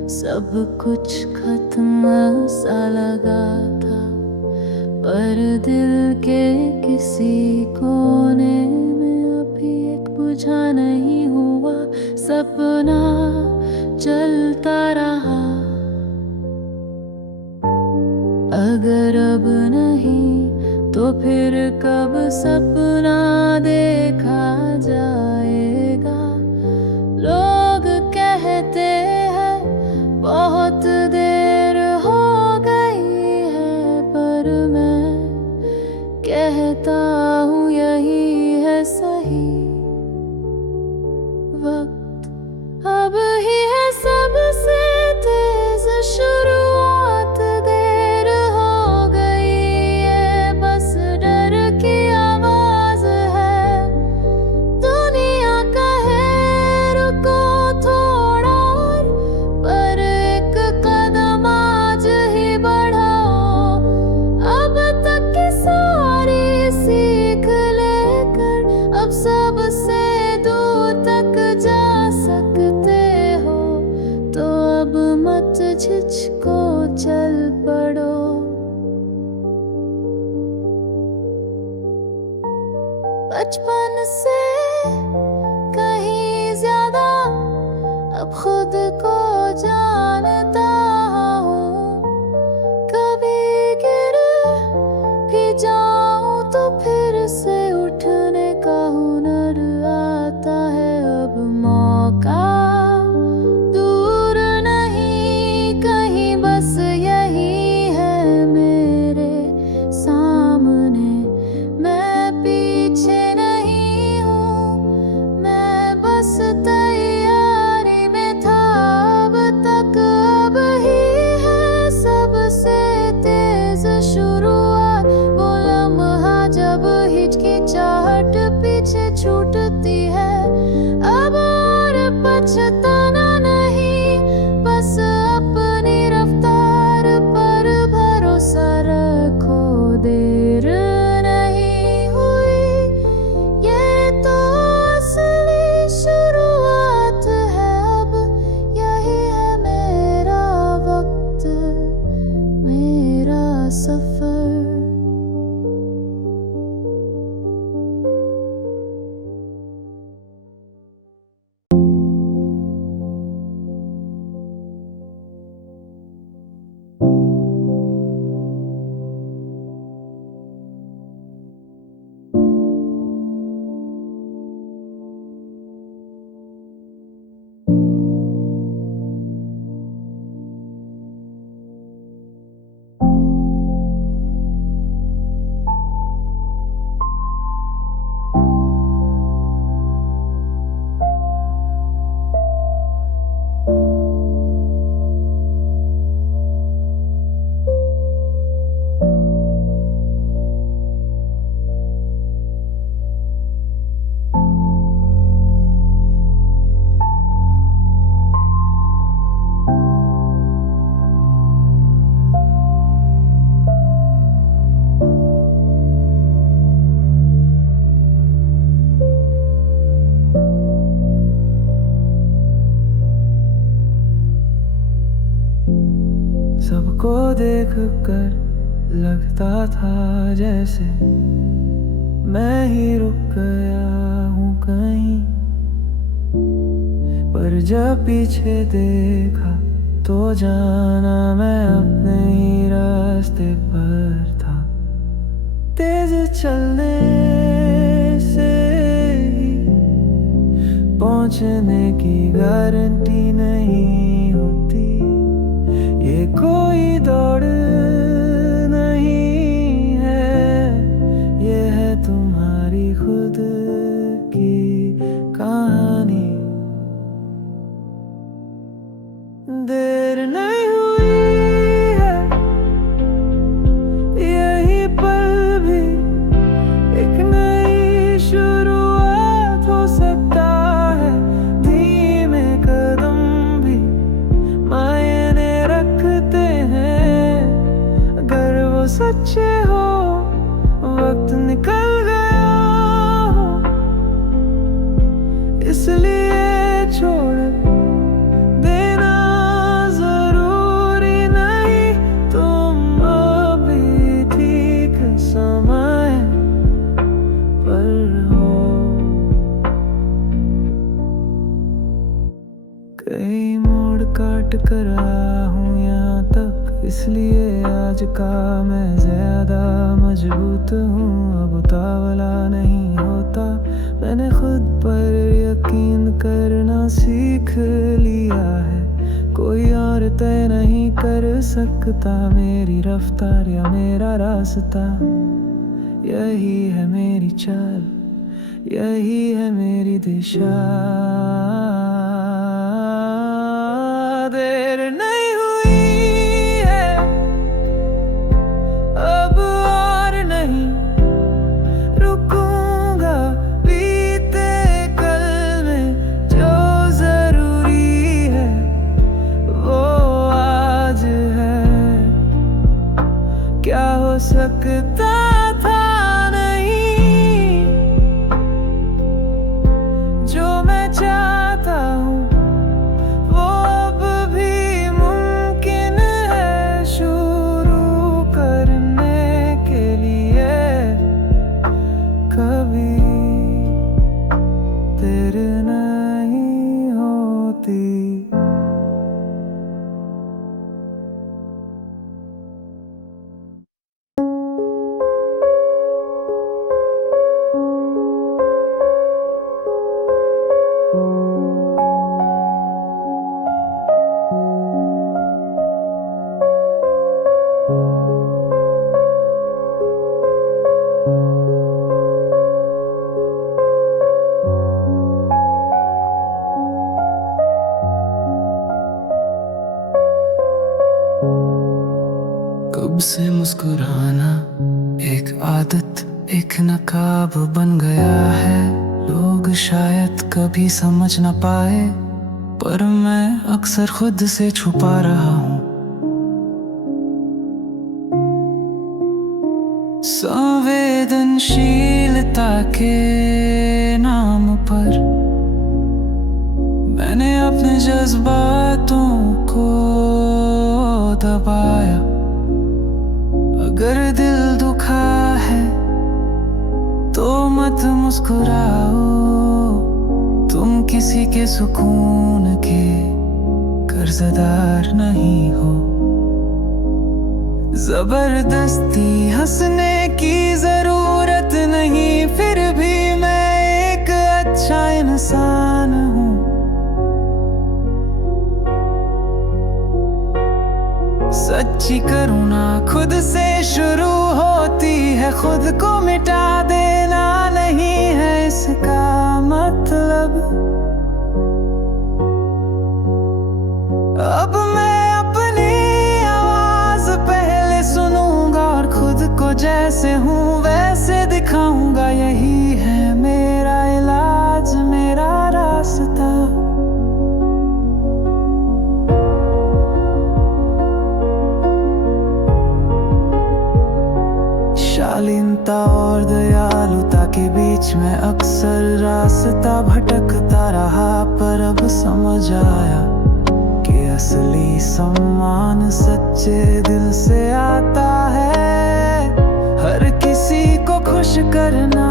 सब कुछ खत्म सा लगा था, पर दिल के किसी कोने में अभी एक बुझा नहीं हुआ सपना चलता रहा। अगर अब नहीं तो फिर कब सपना देखा जाएगा। लोग कहते हैं बहुत देर हो गई है, पर मैं कहता हूँ यही है सही वक्त। अब ही है सबसे तेज शुरुआत, देर हो गई है, बस डर की आवाज है। दुनिया कहे रुको थोड़ा और, पर एक कदम आज ही बढ़ाओ। अब तक की सारी सीख लेकर अब सबसे दूर तक जा सकते हो, तो अब मत झिझको चल पड़ो। बचपन से कहीं ज्यादा अब खुद को जानता हूँ। कभी गिर भी जाऊं तो फिर से उठने का हुनर आता है। अब मौका दूर नहीं कहीं, बस यही है मेरे सामने। मैं पीछे नहीं हूँ, मैं बस तैयारी में था अब तक। अब ही है सबसे तेज शुरुआत, वो लम्हा जब हिचकिचाहट पीछे छूटती है। अब और पछताना नहीं, बस अपनी रफ्तार पर भरोसा रखो। देर नहीं हुई, ये तो असली शुरुआत है। अब यही है मेरा वक्त, मेरा सफर। सबको देख कर लगता था जैसे मैं ही रुक गया हूँ कहीं, पर जब पीछे देखा तो जाना मैं अपने ही रास्ते पर था। तेज चलने से ही पहुंचने की गारंटी नहीं होती, ये कोई दौड़ नहीं है, ये है तुम्हारी खुद की कहानी। देर नहीं हुई है, यही पल भी एक नई शुरुआत हो सकता है। धीमे कदम भी मायने रखते हैं, अगर वो सच्चे हो वक्त निकल गया हो। इसलिए मजबूत हूँ, अब उतावला नहीं होता। मैंने खुद पर यकीन करना सीख लिया है। कोई और तय नहीं कर सकता मेरी रफ्तार या मेरा रास्ता। यही है मेरी चाल, यही है मेरी दिशा। देर नहीं हुई है अब और नहीं रुकूंगा। बीते कल में जो जरूरी है वो आज है। क्या हो सकता था नहीं, जो मैं चाहता हूँ वो अब भी मुमकिन है। शुरू करने के लिए कभी देर नहीं होती। कब से मुस्कुराना एक आदत, एक नकाब बन गया है। लोग शायद कभी समझ न पाए, पर मैं अक्सर खुद से छुपा रहा हूँ। संवेदनशीलता के नाम पर मैंने अपने जज्बातों को दबाया। अगर दिल दुखा है तो मत मुस्कुराओ, तुम किसी के सुकून के कर्जदार नहीं हो। जबरदस्ती हंसने की जरूरत नहीं, फिर भी मैं एक अच्छा इंसान हूँ। सच्ची करुणा खुद से शुरू होती है, खुद को मिटा देना नहीं है इसका मतलब। अब मैं अपनी आवाज पहले सुनूंगा और खुद को जैसे हूँ वैसे दिखाऊंगा। यही है मेरा इलाज, मेरा रास्ता। शालीनता और दयालुता के बीच में अक्सर रास्ता भटकता रहा, पर अब समझ आया कि असली सम्मान सच्चे दिल से आता है। हर किसी को खुश करना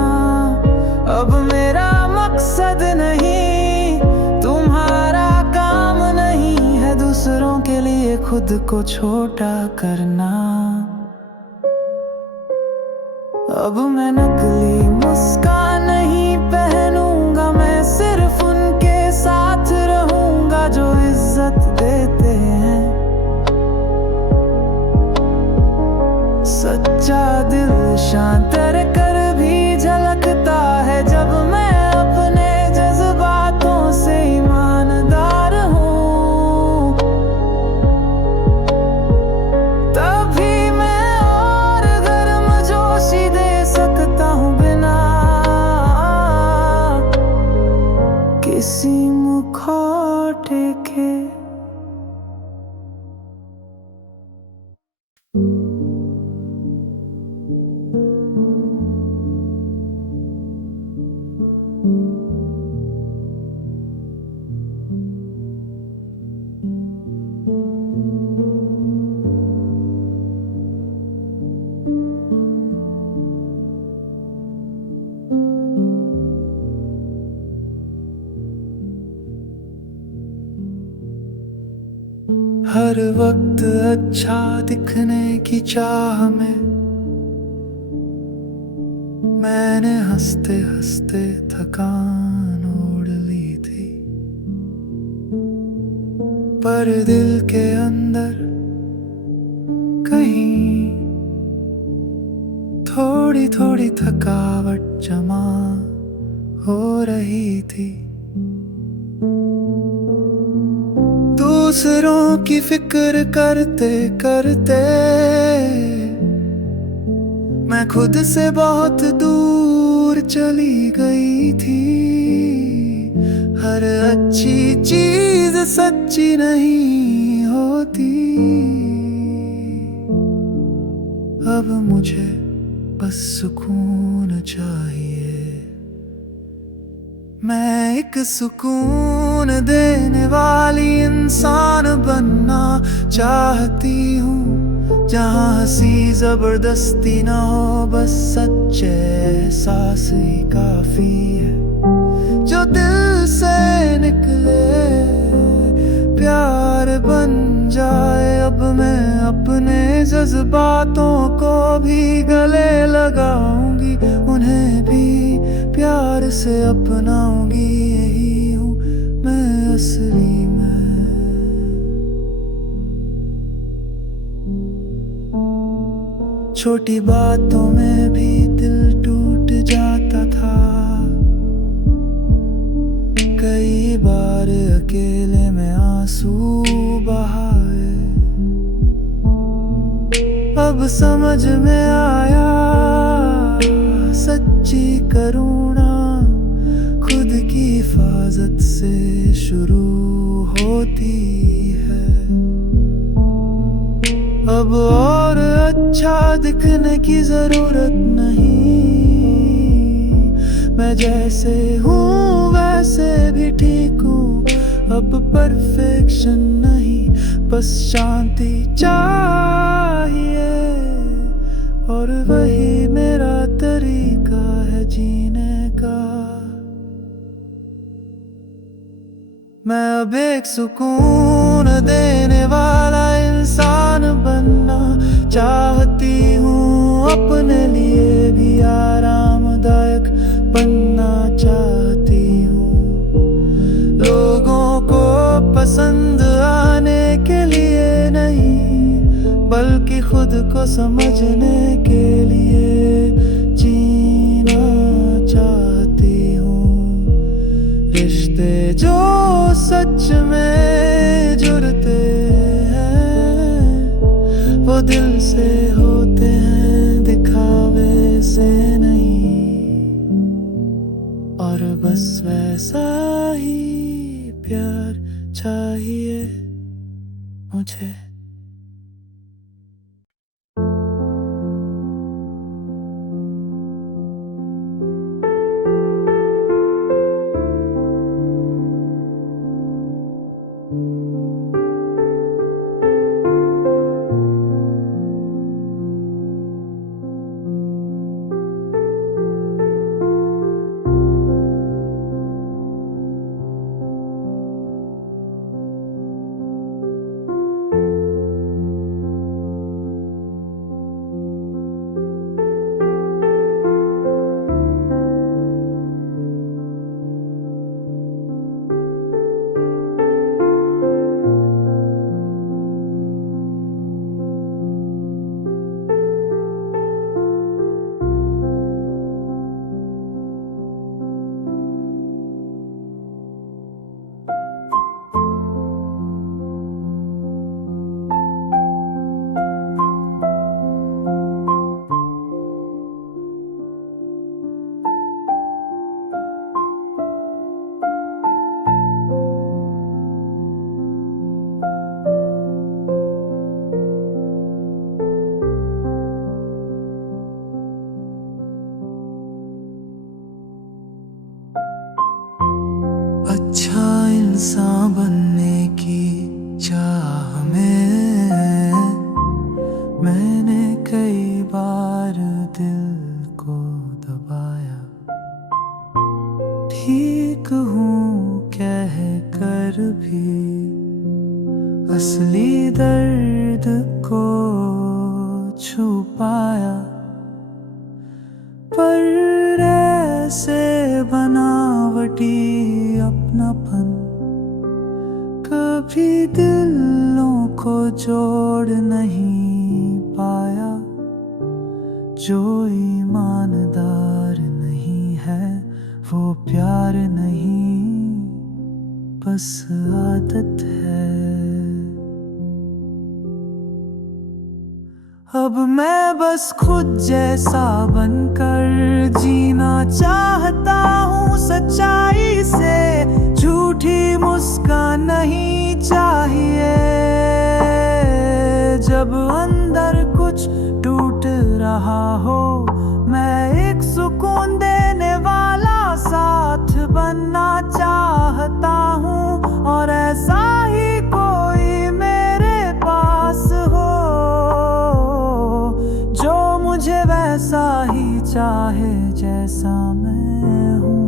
अब मेरा मकसद नहीं, तुम्हारा काम नहीं है दूसरों के लिए खुद को छोटा करना। अब मैं नकली मुस्कान नहीं पहनूंगा, मैं सिर्फ उनके साथ रहूंगा जो इज्जत देते हैं। सच्चा दिल शांत कर भी झलकता है, जब मैं अपने जज्बातों से ईमानदार हूँ। तभी मैं और गर्मजोशी दे सकता हूँ बिना किसी मुखौटे के। हर वक्त अच्छा दिखने की चाह में मैंने हंसते हंसते थकान ओढ़ ली थी, पर दिल के अंदर कहीं थोड़ी थोड़ी थकावट जमा हो रही थी। दूसरों की फिक्र करते करते मैं खुद से बहुत दूर चली गई थी। हर अच्छी चीज सच्ची नहीं होती। अब मुझे बस सुकून चाहिए। मैं एक सुकून देने वाली इंसान बनना चाहती हूँ, जहाँ हंसी जबरदस्ती ना हो, बस सच्चे एहसास ही काफी है। जो दिल से निकले प्यार बन जाए। अब मैं अपने जज्बातों को भी गले लगाऊंगी, उन्हें भी प्यार से अपनाऊंगी। यही हूँ मैं असली मैं। छोटी बातों में भी दिल टूट जाता था। कई बार अकेले में आंसू बहाए। अब समझ में आया सच्ची करुणा खुद की हिफाजत से शुरू होती है। अब और अच्छा दिखने की जरूरत नहीं। मैं जैसे हूँ वैसे भी ठीक हूँ। अब परफेक्शन नहीं, बस शांति चाहिए। और वही मेरा तरीका है जीने का। मैं अब एक सुकून देने वाला इंसान बनना चाहती हूँ। अपने लिए भी आरामदायक बनना चाहती हूँ। लोगों को पसंद आने के लिए नहीं, बल्कि खुद को समझने के लिए जीना चाहती हूँ। रिश्ते जो सच में जुड़ते हैं, वो दिल से होते हैं, दिखावे से नहीं। और बस वैसा ही प्यार चाहिए मुझे। अच्छा इंसान बनने की चाह में मैंने कई बार दिल को दबाया। ठीक हूँ कह कर भी असली दर्द को छुपाया। पर से बनावटी अपनापन कभी दिलों को जोड़ नहीं पाया। जो ईमानदार नहीं है वो प्यार नहीं, बस आदत है। अब मैं बस खुद जैसा बनकर जीना चाहता हूँ सच्चाई से। झूठी मुस्कान नहीं चाहिए। जब अंदर कुछ टूट रहा हो, मैं एक सुकून देने वाला साथ बनना चाहता हूँ। और ऐसा ही कोई मेरे पास हो जो मुझे वैसा ही चाहे जैसा मैं हूँ।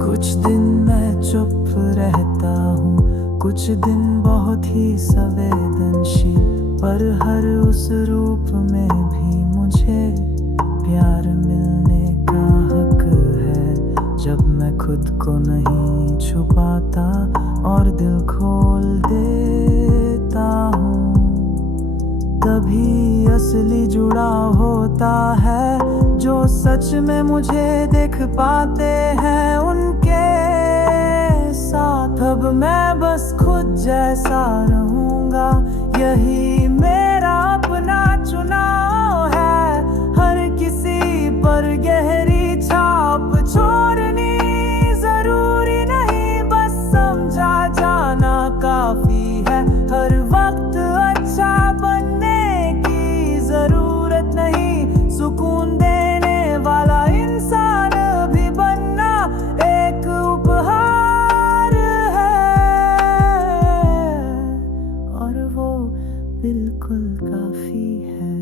कुछ दिन मैं चुप रहता हूँ, कुछ दिन बहुत ही संवेदनशील, पर हर उस रूप में भी मुझे प्यार मिलने का हक है। जब मैं खुद को नहीं छुपाता और दिल खोल देता हूँ, तभी असली जुड़ाव होता है। जो सच में मुझे देख पाते हैं उनके साथ। अब मैं बस खुद जैसा रहूंगा, यही मेरा अपना चुनाव है। हर किसी पर गहरी छाप छोड़नी जरूरी नहीं, बस समझा जाना काफी है। हर वक्त अच्छा बनने की जरूरत नहीं, सुकून देने वाला इंसान भी बनना एक उपहार है। और वो बिल्कुल काफी है।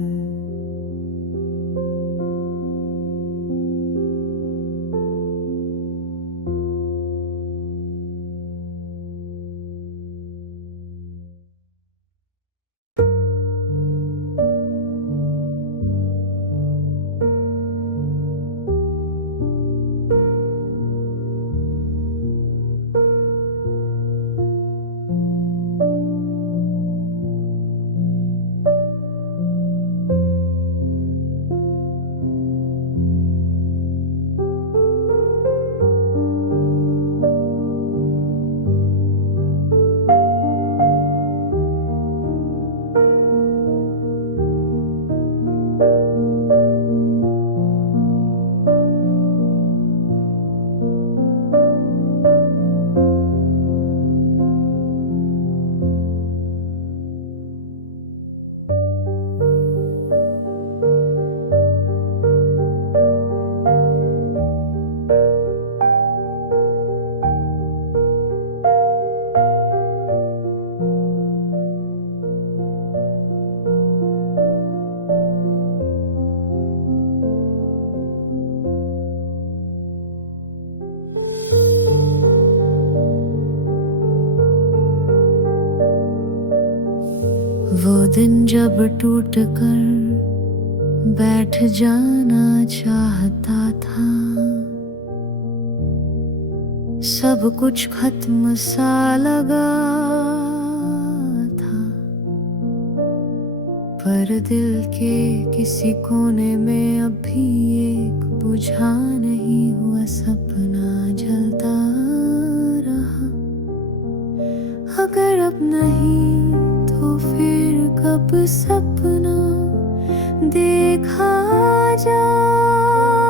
वो दिन जब टूट कर बैठ जाना चाहता था, सब कुछ खत्म सा लगा था। पर दिल के किसी कोने में अभी एक बुझा नहीं हुआ सपना जलता रहा। अगर अब नहीं तो फिर कब सपना देखा जाएगा।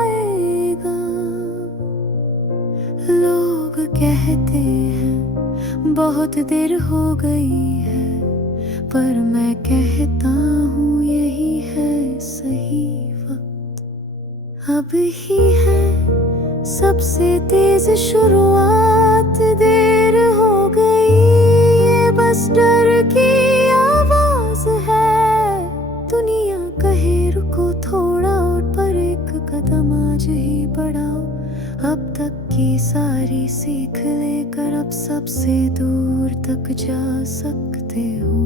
लोग कहते हैं बहुत देर हो गई है, पर मैं कहता हूँ यही है सही वक्त। अब ही है सबसे तेज शुरुआत, देर हो गई ये बस डर की आवाज है। दुनिया कहे रुको थोड़ा और, पर एक कदम आज ही बढ़ाओ। अब तक की सारी सीख लेकर अब सबसे दूर तक जा सकते हो।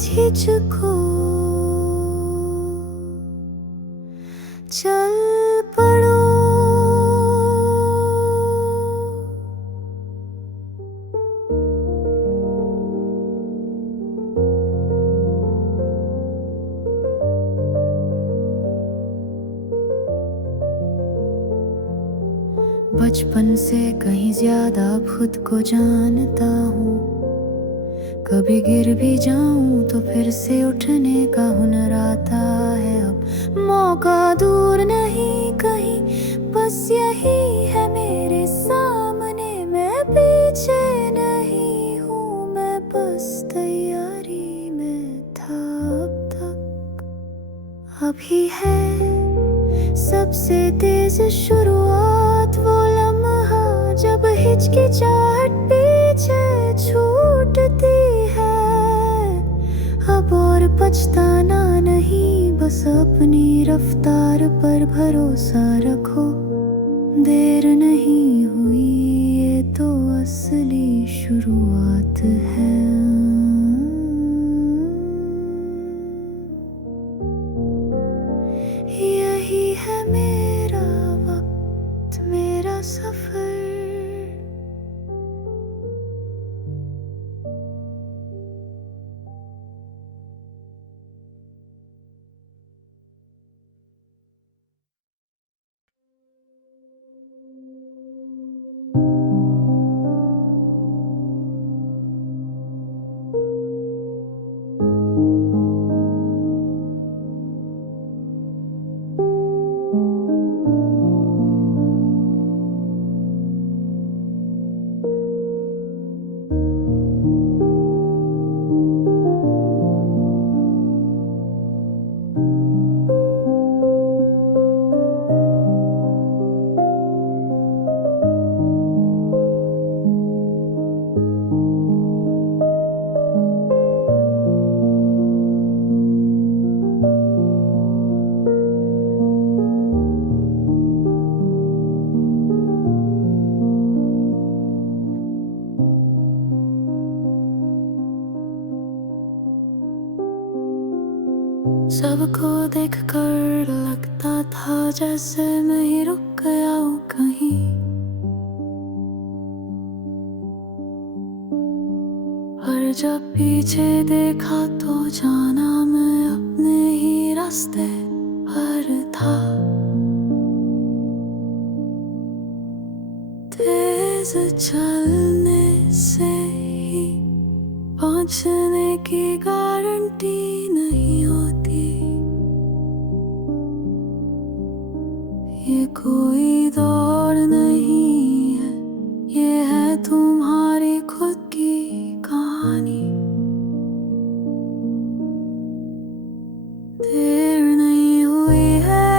मत हिचको, चल पड़ो। बचपन से कहीं ज्यादा खुद को जानता हूँ। कभी गिर भी जाऊं तो फिर से उठने का हुनर आता है। अब मौका दूर नहीं कहीं, बस यही है मेरे सामने। मैं पीछे नहीं हूँ, मैं बस तैयारी में था अब तक। अभी है सबसे तेज शुरुआत, वो लम्हा जब हिचकिचाहट पीछे छूटती है। अब और पछताना नहीं, बस अपनी रफ्तार पर भरोसा रखो। देर नहीं हुई, ये तो असली शुरुआत है। यही है मेरा वक्त, मेरा सफर। सबको देखकर लगता था जैसे मैं ही रुक गया हूँ कहीं। पर जब पीछे देखा तो जाना मैं अपने ही रास्ते पर था। तेज चलने से ही पहुंचने की गारंटी नहीं होती। ये कोई दौड़ नहीं है, ये है तुम्हारी खुद की कहानी। देर नहीं हुई है,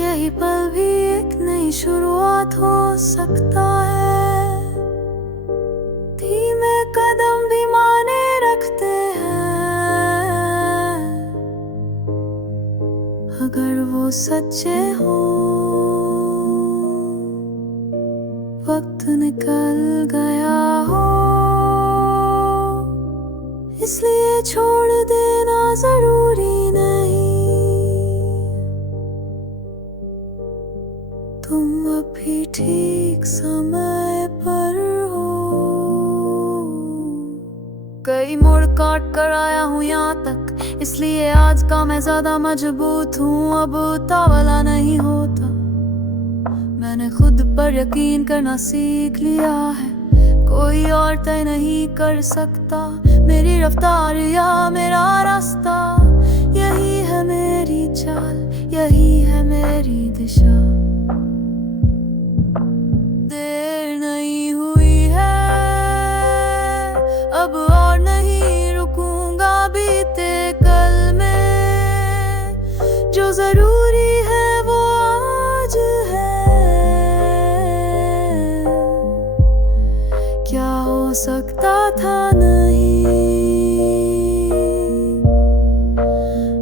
यही पल भी एक नई शुरुआत हो सकता है। धीमे कदम भी माने रखते हैं, अगर वो सच्चे हो। वक्त निकल गया हो, इसलिए छोड़ देना जरूरी नहीं। तुम अभी ठीक समय पर हो। कई मोड़ काट कर आया हूँ यहाँ तक, इसलिए आज का मैं ज्यादा मजबूत हूँ। अब उतावला नहीं होता, मैंने खुद पर यकीन करना सीख लिया है। कोई और तय नहीं कर सकता मेरी रफ्तार या मेरा रास्ता। यही है मेरी चाल, यही है मेरी दिशा। देर नहीं हुई है, अब और नहीं रुकूंगा बीते कल में। जो जरूरी है वो आज है, क्या हो सकता था नहीं।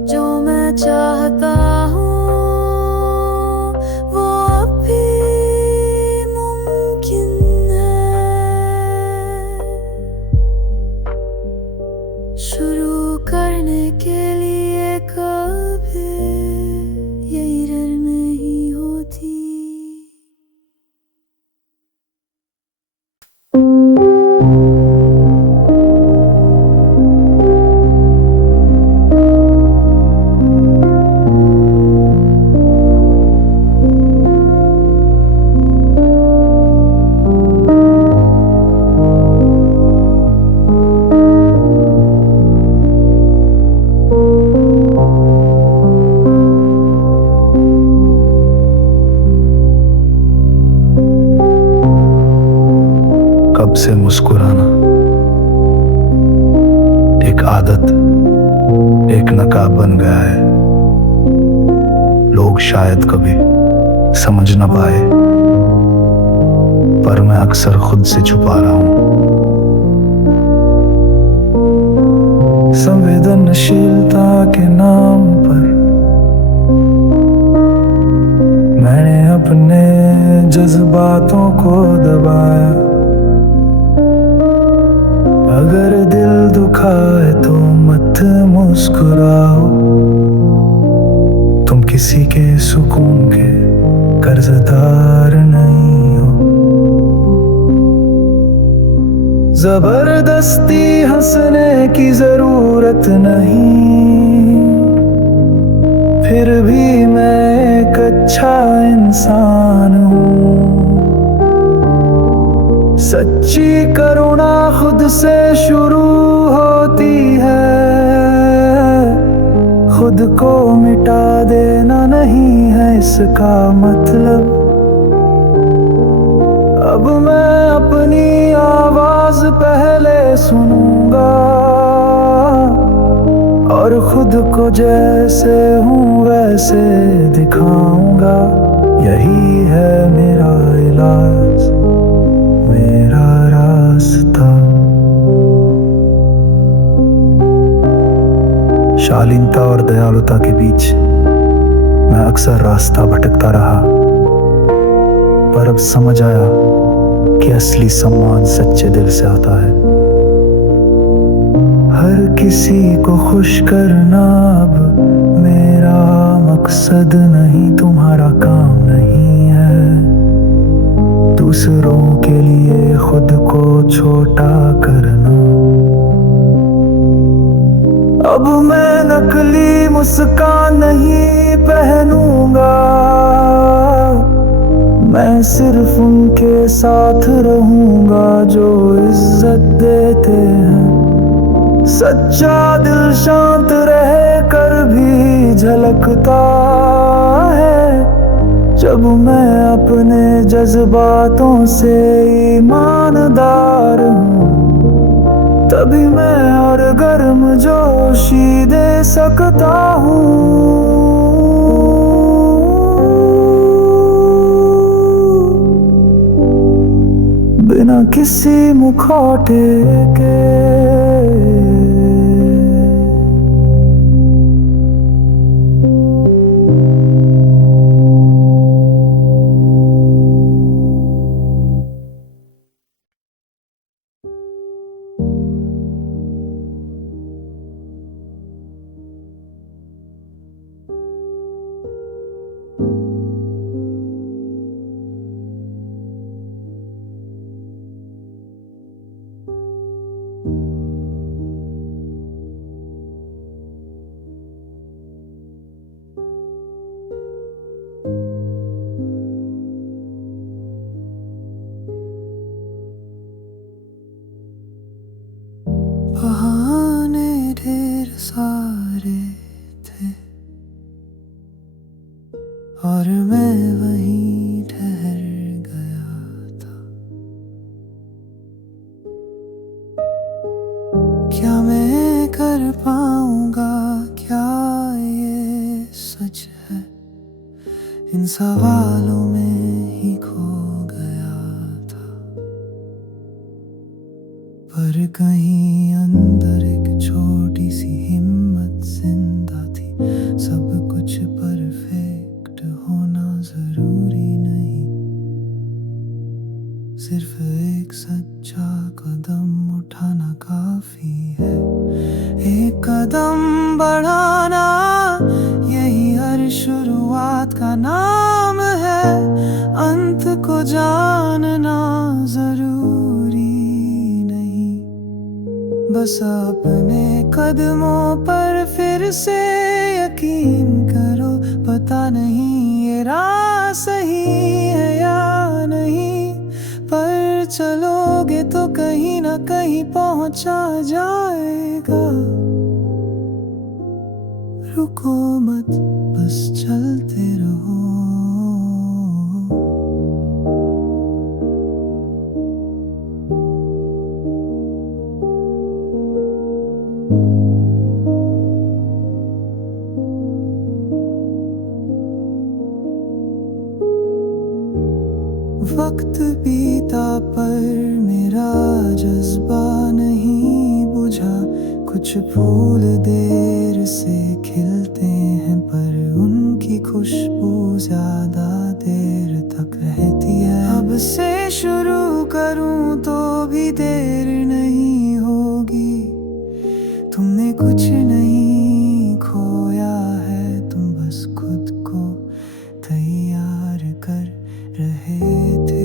जो मैं चाहता हूँ कब से मुस्कुराना एक आदत, एक नकाब बन गया है। लोग शायद कभी समझ न पाए, पर मैं अक्सर खुद से छुपा रहा हूं। संवेदनशीलता के नाम पर मैंने अपने जज्बातों को दबाया। अगर दिल दुखाए तो मत मुस्कुराओ, तुम किसी के सुकून के कर्जदार नहीं हो। जबरदस्ती हंसने की जरूरत नहीं, फिर भी मैं एक अच्छा इंसान हूँ। सच्ची करुणा खुद से शुरू होती है, खुद को मिटा देना नहीं है इसका मतलब। अब मैं अपनी आवाज पहले सुनूंगा और खुद को जैसे हूँ वैसे दिखाऊंगा। यही है मेरा इलाज, मेरा रास्ता। शालीनता और दयालुता के बीच मैं अक्सर रास्ता भटकता रहा, पर अब समझ आया कि असली सम्मान सच्चे दिल से आता है। हर किसी को खुश करना अब मेरा मकसद नहीं, तुम्हारा काम नहीं है। दूसरों के लिए खुद को छोटा करना। अब मैं नकली मुस्कान नहीं पहनूंगा, मैं सिर्फ उनके साथ रहूंगा जो इज्जत देते हैं। सच्चा दिल शांत रहे कर भी झलकता है। जब मैं अपने जज्बातों से ईमानदार हूँ, तभी मैं और गर्म जोशी दे सकता हूँ। बिना किसी मुखौटे के। बहाने ढेर सारे थे और मैं वहीं ठहर गया था। क्या मैं कर पाऊंगा, क्या ये सच है? इन सवालों में ही खो गया था। पर कहीं अंदर एक छोटी सी हिम्मत जिंदा थी। सब कुछ परफेक्ट होना जरूरी नहीं, सिर्फ एक सच्चा कदम उठाना काफी है। एक कदम बढ़ाना, यही हर शुरुआत का नाम है। अंत को जानना जरूरी नहीं, बस अपने कदमों पर फिर से यकीन करो। पता नहीं ये राह सही है या नहीं, पर चलोगे तो कहीं ना कहीं पहुंचा जाएगा। रुको मत, बस चलते रहो। वक्त बीता पर मेरा जज्बा नहीं बुझा। कुछ फूल देर से खिलते हैं पर उनकी खुशबू ज्यादा देर तक रहती है। अब से शुरू करूं तो भी देर नहीं होगी। तुमने कुछ नहीं खोया है, तुम बस खुद को तैयार कर रहे थे।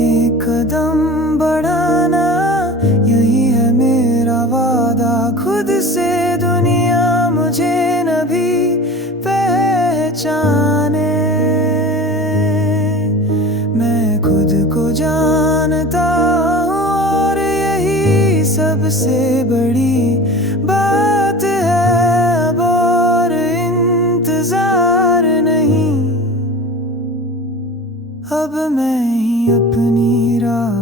एक कदम बढ़ाना यही है मेरा वादा खुद से। दुनिया मुझे न भी पहचाने, मैं खुद को जानता हूँ और यही सबसे बड़ी बात है। अब और इंतजार नहीं, अब मैं ही अपनी राह